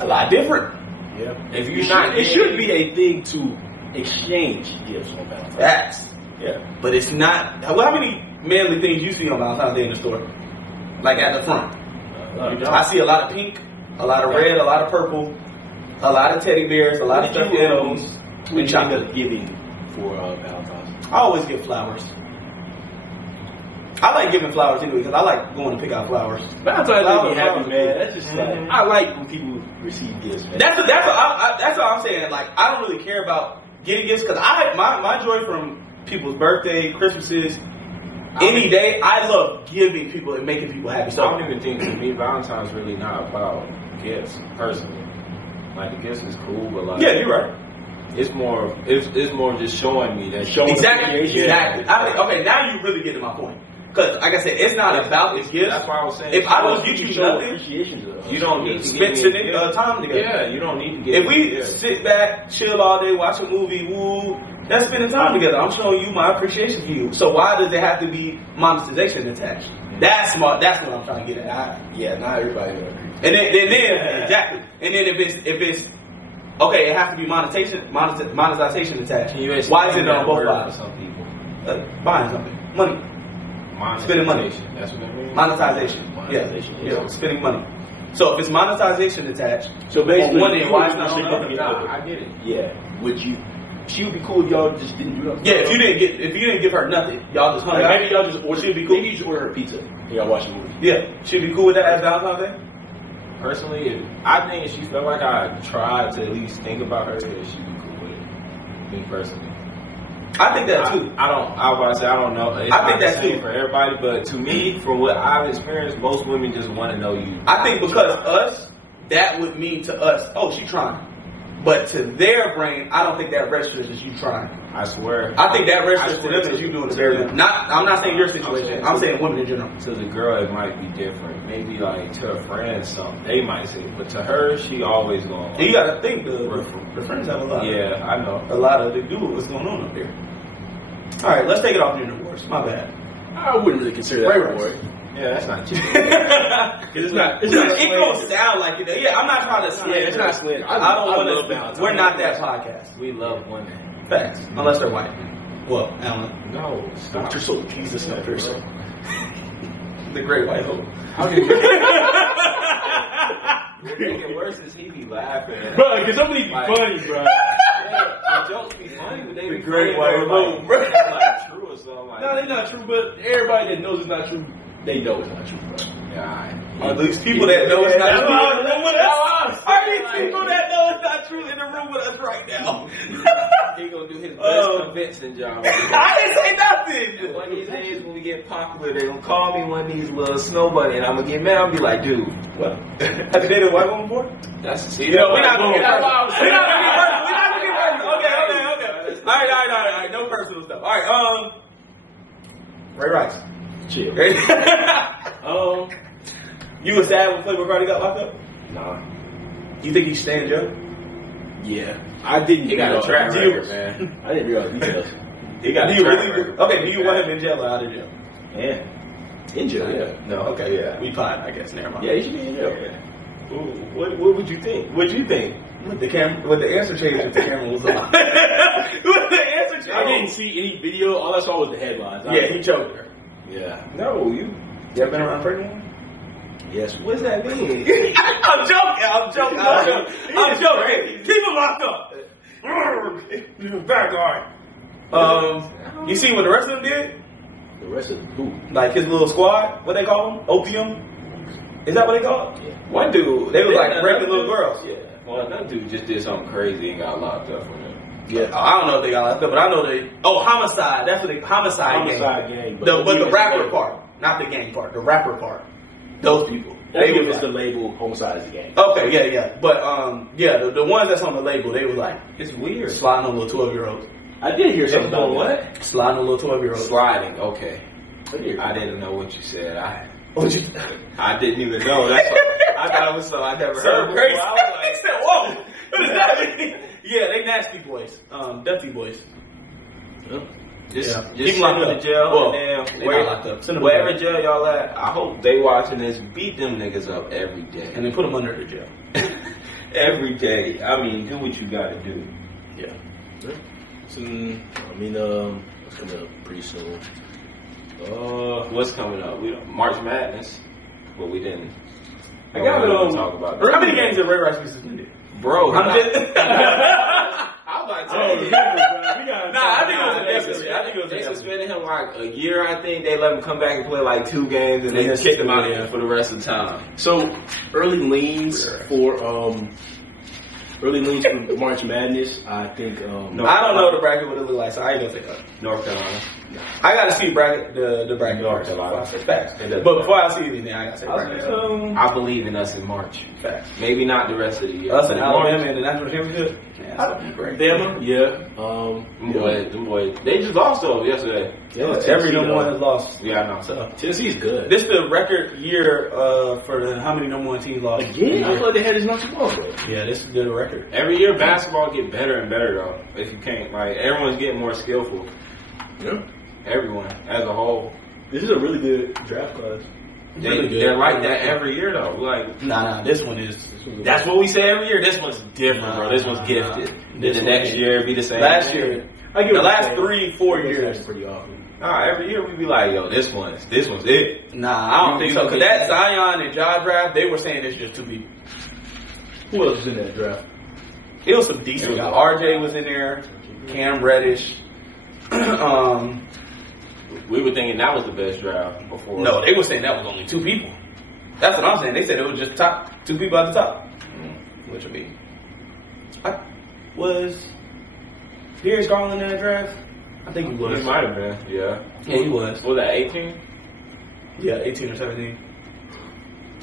a lot different. Yeah. If you're It should be a thing to exchange gifts on Valentine's. That's Yeah. but it's not. Well, how many manly things you see on Valentine's Day in the store? Like at the front, I see a lot of pink, a lot of red, a lot of purple, a lot of teddy bears, a lot of stuffed animals. What did you end up giving for Valentine's? I always give flowers. I like giving flowers anyway because I like going to pick out flowers. Valentine's Day be happy, flowers. man. That's just like, I like when people receive gifts, man. That's what I'm saying. Like I don't really care about getting gifts because my joy from people's birthday, Christmases, any day. I love giving people and making people happy. So I don't even think to me Valentine's really not about gifts personally. Like the gifts is cool, but like yeah, you're right. It's more just showing me that Exactly. Yeah. Okay, now you really get to my point. Because, like I said, it's not about the gift. That's why I was saying. If I don't get you nothing, you don't need to spend time together. Yeah, you don't need to get. If we sit back, chill all day, watch a movie, woo, that's spending time together. I'm showing you my appreciation for you. So why does there have to be monetization attached? That's smart. That's what I'm trying to get at. Not everybody will agree. And then exactly. And then if it's okay, it has to be monetization attached. Why is it on both sides? Some people Buying something, money, spending money. That's what I mean. Monetization. Yeah, spending money. So if it's monetization attached, So basically, one end, why it's not I get it. Yeah. Would you? She would be cool if y'all just didn't do nothing. Yeah, if you didn't give her nothing, y'all just hung out. Maybe y'all just order. She'd be cool. Maybe you just order her pizza and y'all watch the movie. Yeah, she'd be cool with that as Valentine's Day. Personally, I think if she felt like I tried to at least think about her, that she'd be cool with it. Me personally. I think that too. I was about to say, I don't know. It's I think not the that's same too for everybody, but to me, from what I've experienced, most women just want to know you. I think because us, that would mean to us, oh, she trying. But to their brain, I don't think that registers as you trying. I swear. I think that registers to them as you doing the very thing. I'm not saying your situation. I'm saying women in general. To the girl, it might be different. Maybe like to a friend, something they might say, but to her, she always going. And you got to think the friends have a lot. Yeah, I know. A lot of they do what's going on up there. All right, let's take it off the divorce. My bad. I wouldn't really consider that reward. Yeah, that's not cheap. It's not. It don't sound like it. Yeah, I'm not trying to slander. It's not slander. I don't want to. We're not that podcast. We love women. Facts, unless they're white. Well, Alan. No, stop. You're so Jesus, no person. The Great White Hope. What make it worse is he be laughing. Bro, because some of these be funny, bro. Yeah, the jokes be funny, but they be Great White Hope, bro. Like true or something like No, they're not true, but everybody that knows it's not true, they know it's not true, bro. Are these people that know it's not true in the room with us? Are these Like, people that know it's not true in the room with us right now? He gonna do his best convincing job. I didn't say nothing. One of these days when we get popular, they gonna call me one of these little snow bunny, and I'm gonna get mad. I'm gonna be like, dude, What? Have you dated a white woman before? that's see, We're not gonna get personal. We're not gonna get personal. Okay. All right. No personal stuff. All right. Ray Rice. Chill. You was sad when Playboy Cardi got locked up? Nah. You think he should stay in jail? Yeah. I didn't. he got a track record, man. I didn't realize details. He got Do a you track really? record. Okay. Do you want him in jail or out of jail? Yeah. In jail, yeah. No. Okay. Yeah. We fine. I guess. Never mind. Yeah, you should be in jail. Yeah. What would you think? What'd you think? With the answer change, if the camera was on. With the answer change. I didn't see any video. All I saw was the headlines. Yeah, he choked her. Yeah. No, you ever been around pregnant women? Yes. What's that mean? I'm joking. Keep him locked up. Back guard. You see what the rest of them did? The rest of who? Like his little squad, what they call them? Opium? Is that what they call it? Yeah. One dude, They was like raping little girls. Yeah. Well, another dude just did something crazy and got locked up for him. Yeah. I don't know if they got locked up, but I know they. Oh, homicide. That's what they. Homicide gang. gang. But the rapper part, not the gang part. The rapper part. Those people. They give us the label homicide as a gang. Okay, yeah. But the ones that's on the label, they was like It's weird. sliding on little 12-year-olds. I did hear something about what? Sliding on little 12-year-olds. Sliding. Okay. I didn't know what you said. I didn't even know. That's what, I thought it was something I never heard Crazy. before. I was like, He said, "Whoa, what does that mean?" Yeah, they nasty boys, dirty boys. Just Keep send them locked them up. to jail Well, and then they got locked up. Send them to wherever jail. jail y'all at, I hope they watching this. Beat them niggas up every day. And then put them under the jail. Every day. I mean, do what you gotta do. Yeah. What's coming up pretty soon? What's coming up? We don't, March Madness, but we didn't. I got really talk about that. How many games did Ray Rice be suspended? Bro, I'm just. I was like, I think it was a deficit. I think it was a they deficit. suspended him like a year, I think. They let him come back and play like 2 games, and they kicked him out for the rest of the time. So early leans for March Madness. I think. I don't know the bracket what it look like, so I ain't gonna say that. North Carolina. I gotta see bracket the bracket. North first. Carolina. Facts. But before I see anything, I gotta say bracket. I believe in us in March. Facts. Maybe not the rest of the year. Us in Alabama in the national championship. Yeah, that'd be great. Bama, yeah. Them boys, they just lost though yesterday. Every number one has lost. Yeah, I know. So Tennessee's good. this is the record year for how many number one teams lost. Again, I thought they had this not too long ago. Yeah, this is a good record. Every year basketball get better and better though. If you can't, like everyone's getting more skillful. Yeah. Everyone as a whole. This is a really good draft class. They're like that every year though. Like Nah, this one is. that's what we say every year. This one's different, bro. This one's gifted. Then the next year be the same. Last year, the last 3-4 years. Pretty often. Nah, every year we be like, yo, this one's it. Nah, I don't think so. Cause that Zion and Ja draft, they were saying it's just too deep. Who else is in that draft? It was some decent guys. RJ was in there. Cam Reddish. We were thinking that was the best draft before. No, they were saying that was only 2 people. That's what I'm saying. They said it was just top 2 people at the top. Which would be. Was Pierce Garland in that draft? I think he was. He might have been, yeah. Yeah, he was. Was that 18? Yeah, 18 or 17.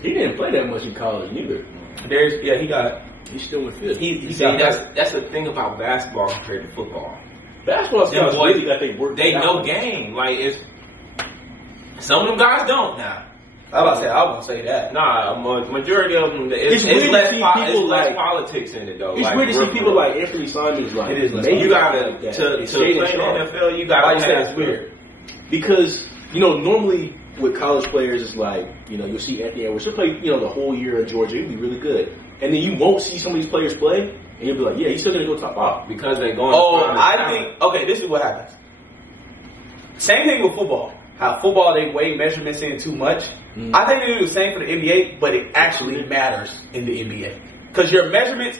He didn't play that much in college neither. He got. He's still with fifth. That's the thing about basketball compared to football. Basketball's Them boys, really that they work. They know game. Like it's some of them guys don't now. I won't say that. Nah, majority of them. It's weird less, to see people less like politics in it though. It's like, weird to see people like Anthony Simons like. It is less You gotta like that. to play in the NFL. You gotta. Why you say it's weird? Because normally with college players, it's like you'll see Anthony Edwards. He'll play the whole year at Georgia. He'll be really good, and then you won't see some of these players play, and you'll be like, yeah, he's still gonna go top off because they're going. I think okay. This is what happens. Same thing with football. How football they weigh measurements in too much. I think they do the same for the NBA, but it actually matters in the NBA because your measurements,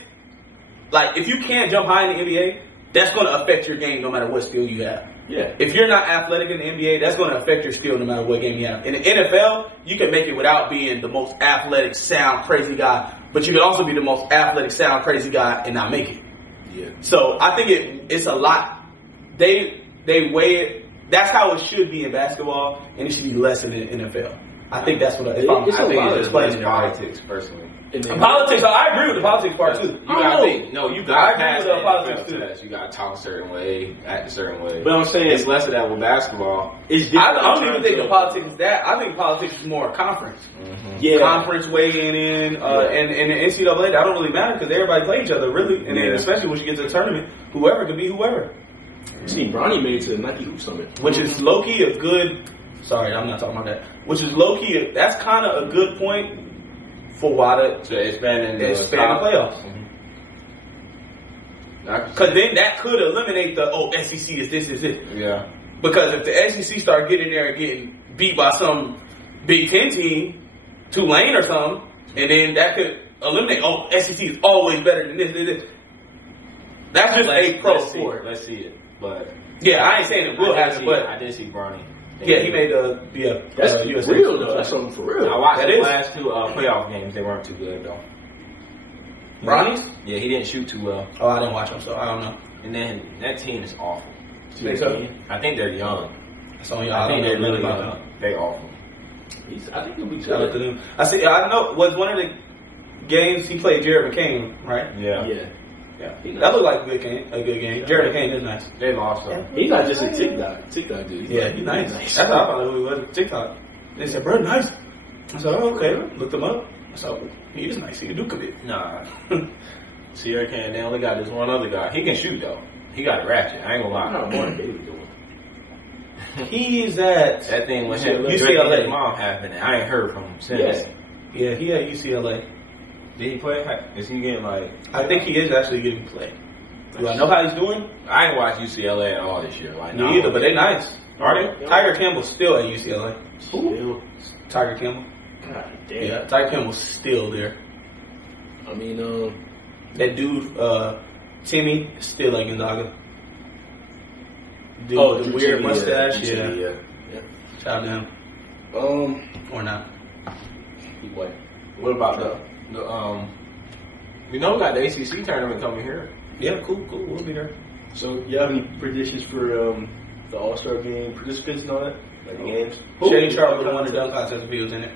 like if you can't jump high in the NBA, that's going to affect your game no matter what skill you have. Yeah. If you're not athletic in the NBA, that's going to affect your skill no matter what game you have. In the NFL, you can make it without being the most athletic, sound, crazy guy, but you can also be the most athletic, sound, crazy guy and not make it. Yeah. So I think it's a lot. They weigh it. That's how it should be in basketball, and it should be less in the NFL. I think that's what I think it's less politics personally. Politics, I agree with the politics part too. You gotta think. No, you gotta pass the politics test. You gotta talk a certain way, act a certain way. But I'm saying it's less of that with basketball. I don't even think the politics is that. I think politics is more a conference. Yeah, conference weighing in, and the NCAA. That don't really matter because everybody play each other really, and then especially when you get to the tournament, whoever could be whoever. See, Bronny made it to the Nike Hoop Summit, which is low key a good. Sorry, I'm not talking about that. Which is low key. That's kind of a good point for why to expand the playoffs. Because then that could eliminate the SEC is this. Yeah. Because if the SEC start getting there and getting beat by some Big Ten team, Tulane or something, and then that could eliminate. SEC is always better than this. That's just a pro sport. Let's see it. But yeah, I ain't saying it will happen, but I did see Bronny. Yeah, he made that's US real though. That's something for real. I watched the last 2 playoff games. They weren't too good though. Bronny's? Yeah, he didn't shoot too well. Oh, I didn't watch him, so I don't know. And then that team is awful. Think so? I think they're young. So yeah, I think they're really young. They awful. I think he'll be shout out to them. I know was one of the games he played Jared McCain, right? Yeah. That looked like a good game. Jared McCain is nice. They lost though. He's not just a TikTok dude. Yeah, he's nice. That's how I found out who he was. TikTok. They said, bro, nice. I said, okay. Looked him up. I said, he is nice. He can do commit. Nah. Sierra Kane, they only got this one other guy. He can shoot though. He got it ratchet. I ain't gonna lie. How Martin Davis doing? He's at that thing when UCLA. His mom happened. I ain't heard from him since. Yeah, he at UCLA. Did he play? Is he getting like? I think he is actually getting play. Do I know how he's doing? I ain't watched UCLA at all this year. Like, me either, but they nice. Are they? Tiger Campbell's still at UCLA. Who? Tiger Campbell. God damn. Yeah, Tiger Campbell's still there. I mean, that dude, Timmy, is still at Gonzaga. Dude, the weird mustache. Yeah. Shout out to him. Or not. What about the we know we got the ACC tournament coming here. Yeah, cool. We'll be there. So, you have any predictions for the All-Star game participants and all that, like the games. Shane Sharp would have won the dunk contest if he was in it.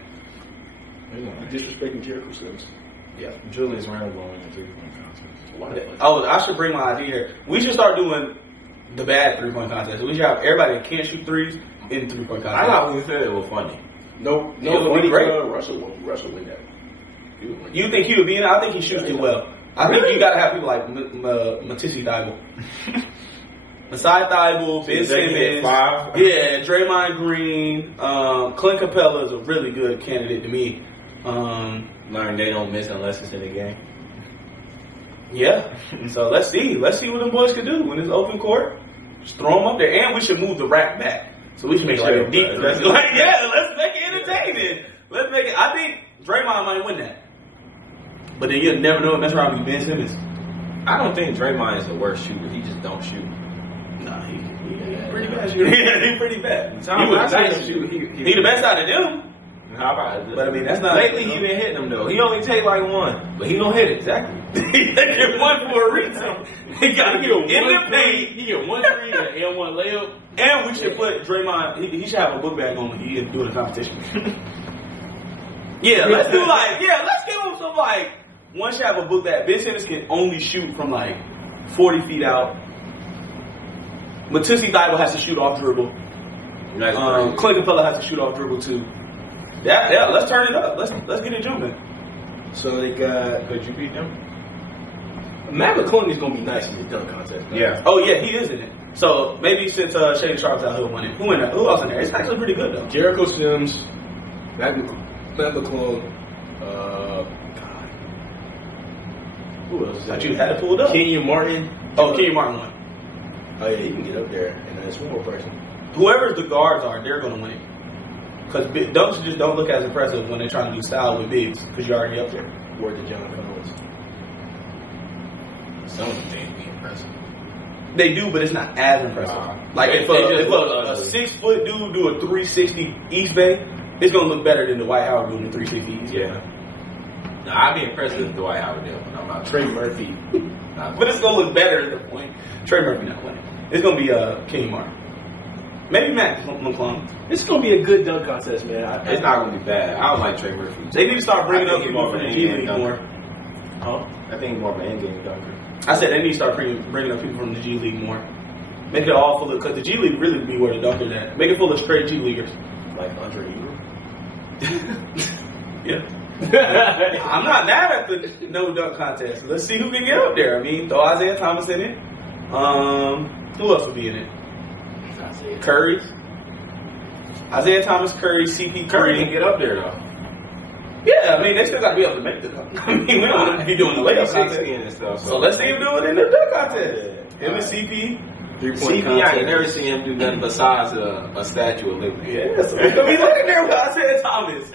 Disrespecting Jericho Sims. Yeah, Julius Randle won the 3-point contest. Why? Oh, I should bring my idea here. We should start doing the bad 3-point contest. We should have everybody that can't shoot threes in 3-point contest. I thought when you said it was funny. No, it would be great. Russell win that. You think he would be in it? I think he shoots too well. I think you got to have people like Matisse Thybulle. Masai Thybulle, Ben Simmons, yeah, Draymond Green, Clint Capella is a really good candidate to me. Learn they don't miss unless it's in the game. Yeah, so let's see what them boys can do when it's open court. Just throw them up there, and we should move the rack back. So we should make it like a deep. Let's make it entertaining. Let's make it. I think Draymond might win that, but then you'll never know. Mess around with Ben Simmons. I don't think Draymond is the worst shooter. He just don't shoot. Nah, he's pretty bad shooter. He's pretty bad. He the best out of them. How about it? But I mean, that's not. Lately, he been hitting them though. He only take like one, but he don't hit it. Exactly. He take one for a reason. He got to get in the paint. He get 1 3 and 1 layup. And we should put Draymond. He should have a book bag on when he is doing the competition. Let's do let's give him some one should have a book bag. Ben Simmons can only shoot from 40 feet out. Matisse Thybulle has to shoot off dribble. Clint Capella has to shoot off dribble too. Yeah, let's turn it up. Let's get it jumping. So they got. Could you beat them? Matt McClung is gonna be nice in the dunk contest. Right? Yeah. Oh yeah, he is in it. So maybe since Shane Sharp's out, he'll win it. Who else in there? It's actually pretty good though. Jericho Sims, Matt McClung. Who else? Thought you had it pulled up. Kenyon Martin. Oh, Kenyon Martin won. Oh yeah, he can get up there, and there's one more person. Whoever the guards are, they're gonna win it. Because dunks just don't look as impressive when they're trying to do style with bigs because you're already up there. Word to John Collins. Some of them things be impressive. They do, but it's not as impressive. If a 6 foot dude do a 360 East Bay, it's gonna look better than the Dwight Howard doing the 360 East Bay. Yeah. I'd be impressed with Dwight Howard did when I'm not Trey Murphy. But it's gonna look better at the point. Trey Murphy not winning. It's gonna be Kenny Martin. Maybe Matt McClung. It's gonna be a good dunk contest, man. It's not gonna be bad. I don't like Trey Murphy. They need to start bringing up people from the G League more. Huh? I think more of an end-game dunker. I said they need to start bringing up people from the G League more. Make it all full of, because the G League really be where the dunkers at. Make it full of straight G Leaguers. Like Andre Iguodala. Yeah. I'm not mad at the no dunk contest. Let's see who can get up there. I mean, throw Isaiah Thomas in it. Who else would be in it? Curry. Isaiah Thomas, Curry, CP Curry can get up there though. Yeah, I mean they still got to be able to make the dunk. I mean we don't want to be doing the layup contest and stuff. So let's see him do it in the dunk contest. Him and CP. 3-point CP, I ain't never seen him do nothing besides a Statue of Liberty. Yeah, so we're gonna be looking there with Isaiah Thomas.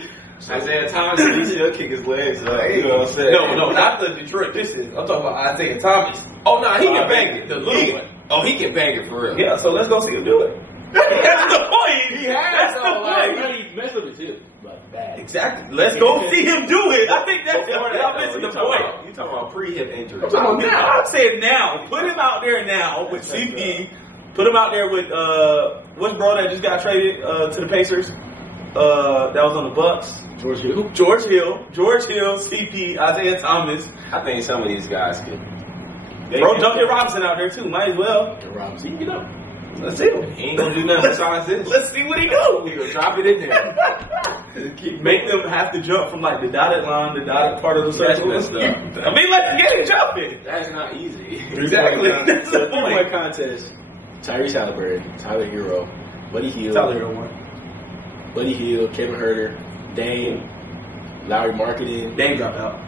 Isaiah Thomas, he'll kick his legs up. You know what I'm saying? No, not the Detroit. I'm talking about Isaiah Thomas. Oh no, he can bang it. The little one. Oh, he can bang it for real. Yeah, so let's go see him do it. That's the point. He has. That's the point. He messed up his hip, bad. Exactly. Let's go see him do it. I think that's the point. You talking about pre-hip injury? I'm talking about now. I'm saying now. Put him out there now with CP. Put him out there with what's bro that just got traded to the Pacers? That was on the Bucks. George Hill, CP, Isaiah Thomas. I think some of these guys could. Bro, Duncan Robinson out there too. Might as well. Robinson, you get up. Let's see him. He ain't gonna do nothing besides this. Let's see what he do. He gonna drop it in there. Make them have to jump from like the dotted line, the dotted part of the circle and stuff. I mean, let's get him jumping. That's not easy. Exactly. That's the point. Contest. Tyrese Halliburton, Tyler Hero, Buddy Hield. Tyler Hero won. Buddy Hield, Kevin Huerter, Dame, Lowry Marketing. Dame dropped out.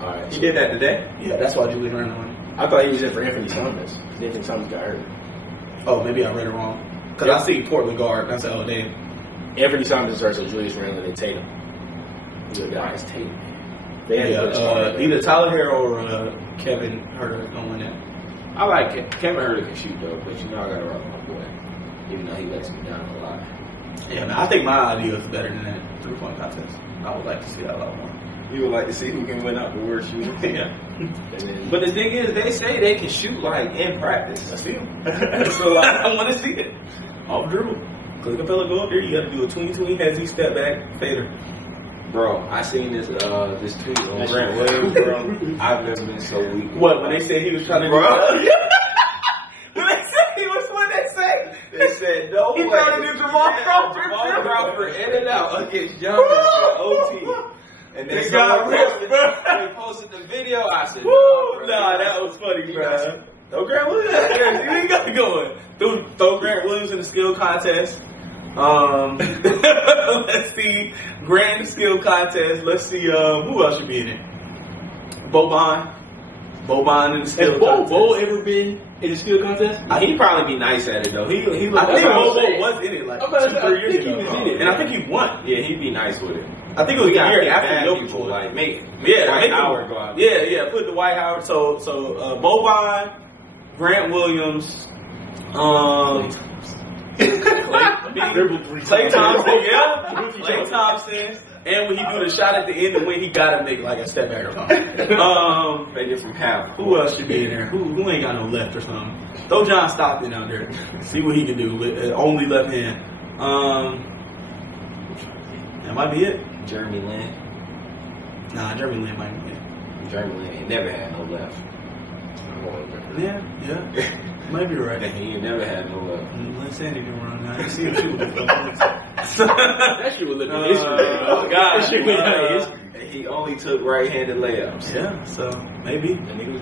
All right. You did that today? Yeah, that's why Julius Randle won. I thought he was in for Anthony Thomas. Anthony Thomas got hurt. Oh, maybe I read it wrong. Because I see Portland guard. That's oh, Dame. Anthony Thomas starts with Julius Randle and Tatum. Good guys, Tatum. Either Tyler Hero or Kevin Huerter don't win that. I like it. Kevin Huerter can shoot though, but you know I gotta rock my boy. Even though he lets me down a lot. Yeah, man, I think my idea is better than that 3-point contest. I would like to see that a lot more. You would like to see who can win out the worst shooter. Yeah. But the thing is, they say they can shoot like in practice. I see him. So I want to see it. Off dribble. Click Capella, go up there. You got to do a 20-20 hezzy step back fader. Bro, I seen this this tweet on Grant Williams, bro. I've never been so weak. What, when they said he was trying to do They said no he way. tried to do Jamal Crawford. Jamal Crawford in and out against Jones for OT. And then They got ripped, bro. They posted the video. I said, Woo! Nah, that was funny, bro. Throw Grant Williams. You ain't got to go in. Throw Grant Williams in the skill contest. Let's see. Grant in the skill contest. Let's see. Who else should be in it? Boban in the skill contest. Has Bo ever been in the skill contest? He'd probably be nice at it though. He I think Bobo was in it like 2-3 years ago. And I think he won. Yeah, he'd be nice with it. I think it was the year after bad Jokic people won. like make Dwight Howard go out. Yeah, put Dwight Howard. So Boban, Grant Williams, Klay Thompson, Klay Thompson, and when he do the shot at the end, and when he got to make like a step back or something. Make it from half. Who else should be in there? Who ain't got no left or something? Throw John Stockton out there. See what he can do with only left hand. That might be it. Jeremy Lin. Nah, Jeremy Lin might be it. Jeremy Lin ain't never had no left. Yeah. Might be right. He ain't never had no left. Let's say anything wrong now. You see him shoot with the That shit would look at history. Oh, God. That shit would look at history. He only took right-handed layups. Yeah, so maybe.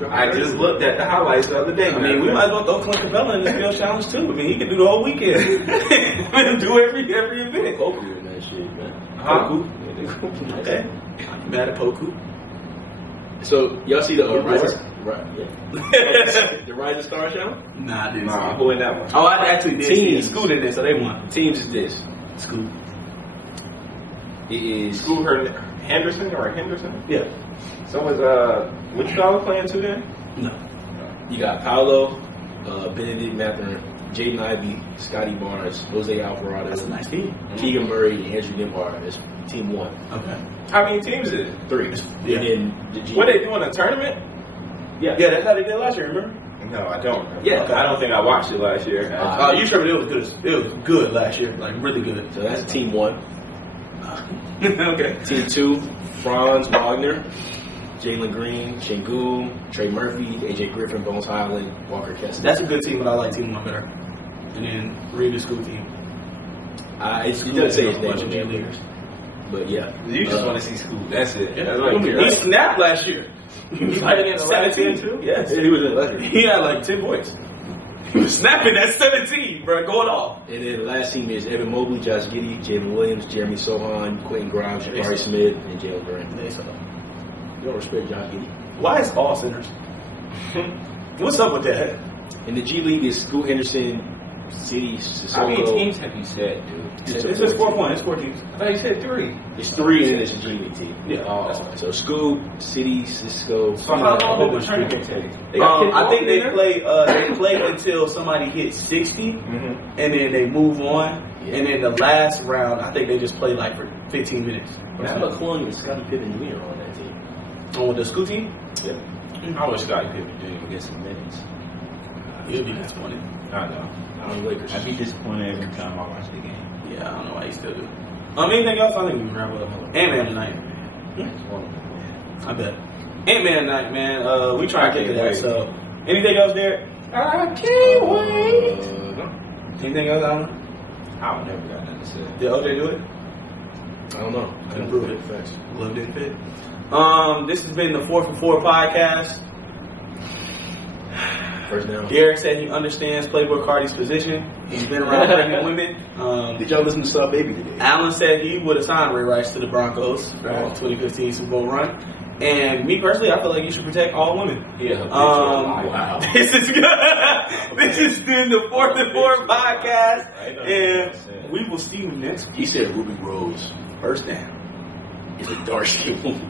I just looked at the highlights the other day. I mean, we might as well throw Clint Capella in the skill challenge too. I mean, he can do the whole weekend. Do every event. Poku in that shit, man. Poku. Okay. I'm mad at Poku. So y'all see the Rising? the Rising Star challenge? Nah, dude. Nah, who in that one? Oh, I actually did. Teams. Scoot in there, so they won. Teams is this. Scoot. It is Who heard Henderson or Henderson? Yeah. So was which y'all playing to then? No. you got Paolo, Benedict Mathurin, Jaden Ivey, Scotty Barnes, Jose Alvarado, That's a nice team. Keegan Murray, and Andrew Nembhard. That's team one. Okay. How many teams is it? 3. Yeah. And then the G. What they doing, a tournament? Yeah. Yeah, that's how they did last year, remember? No, I don't. Yeah. I don't think I watched it last year. Oh, you sure? It was good. It was good last year, like really good. So that's team one. Okay. Team two, Franz Wagner, Jalen Green, Şengün, Trey Murphy, AJ Griffin, Bones Highland, Walker Kessler. That's a good team, but I like team one better. And then read the school team. It doesn't say his a bunch name, of G leaguers. but yeah. You just want to see Scoop. That's it. Yeah. That's like, He snapped last year. He was like in the last 17 team, too? Yes. He was in the last year. He had like 10 points. He was snapping at 17, bro, going off. And then the last team is Evan Mobley, Josh Giddey, Jalen Williams, Jeremy Sohan, Quentin Grimes, Jabari Smith, and Jalen Green. You don't respect Josh Giddey. Why is all centers? What's up with that? In the G League is Scoot Henderson, City, how many Sissoko. teams have you said, dude? It's just 4 points. It's 4 teams. I thought you said 3. It's 3 and then it's a G League team. Yeah. So Scoot, City, Cisco. So how long did the tournament take? I think they play until somebody hits 60, and then they move on. And then the last round, I think they just play like for 15 minutes. Matt McClung and Scottie Pippen Jr. on that team. On with the school team? Yeah. How much Scottie Pippen do you get some minutes? He'll be disappointed. I know. I'm Lakers. I'd be disappointed every time I watch the game. Yeah, I don't know why he still do. Anything else? I think we can wrap up. Ant-Man tonight. I bet. Ant-Man tonight, man. We try to get to that. So, anything else, Derrick? I can't wait. No. Anything else, Alan? I don't never got nothing to say. Did OJ do it? I don't know. Couldn't prove it. Facts. Love didn't fit. This has been the 4 for 4 podcast. First down. Derrick said he understands Playboy Cardi's position. He's been around pregnant women. Did y'all listen to Saw Baby today? Alan said he would have signed Ray Rice to the Broncos for the 2015 Super Bowl run. And me personally, I feel like you should protect all women. Yeah. Wow. This is good. This has been the 4 for 4 podcast. And we will see you next week. He said Ruby Rose First down. is a dark skin woman.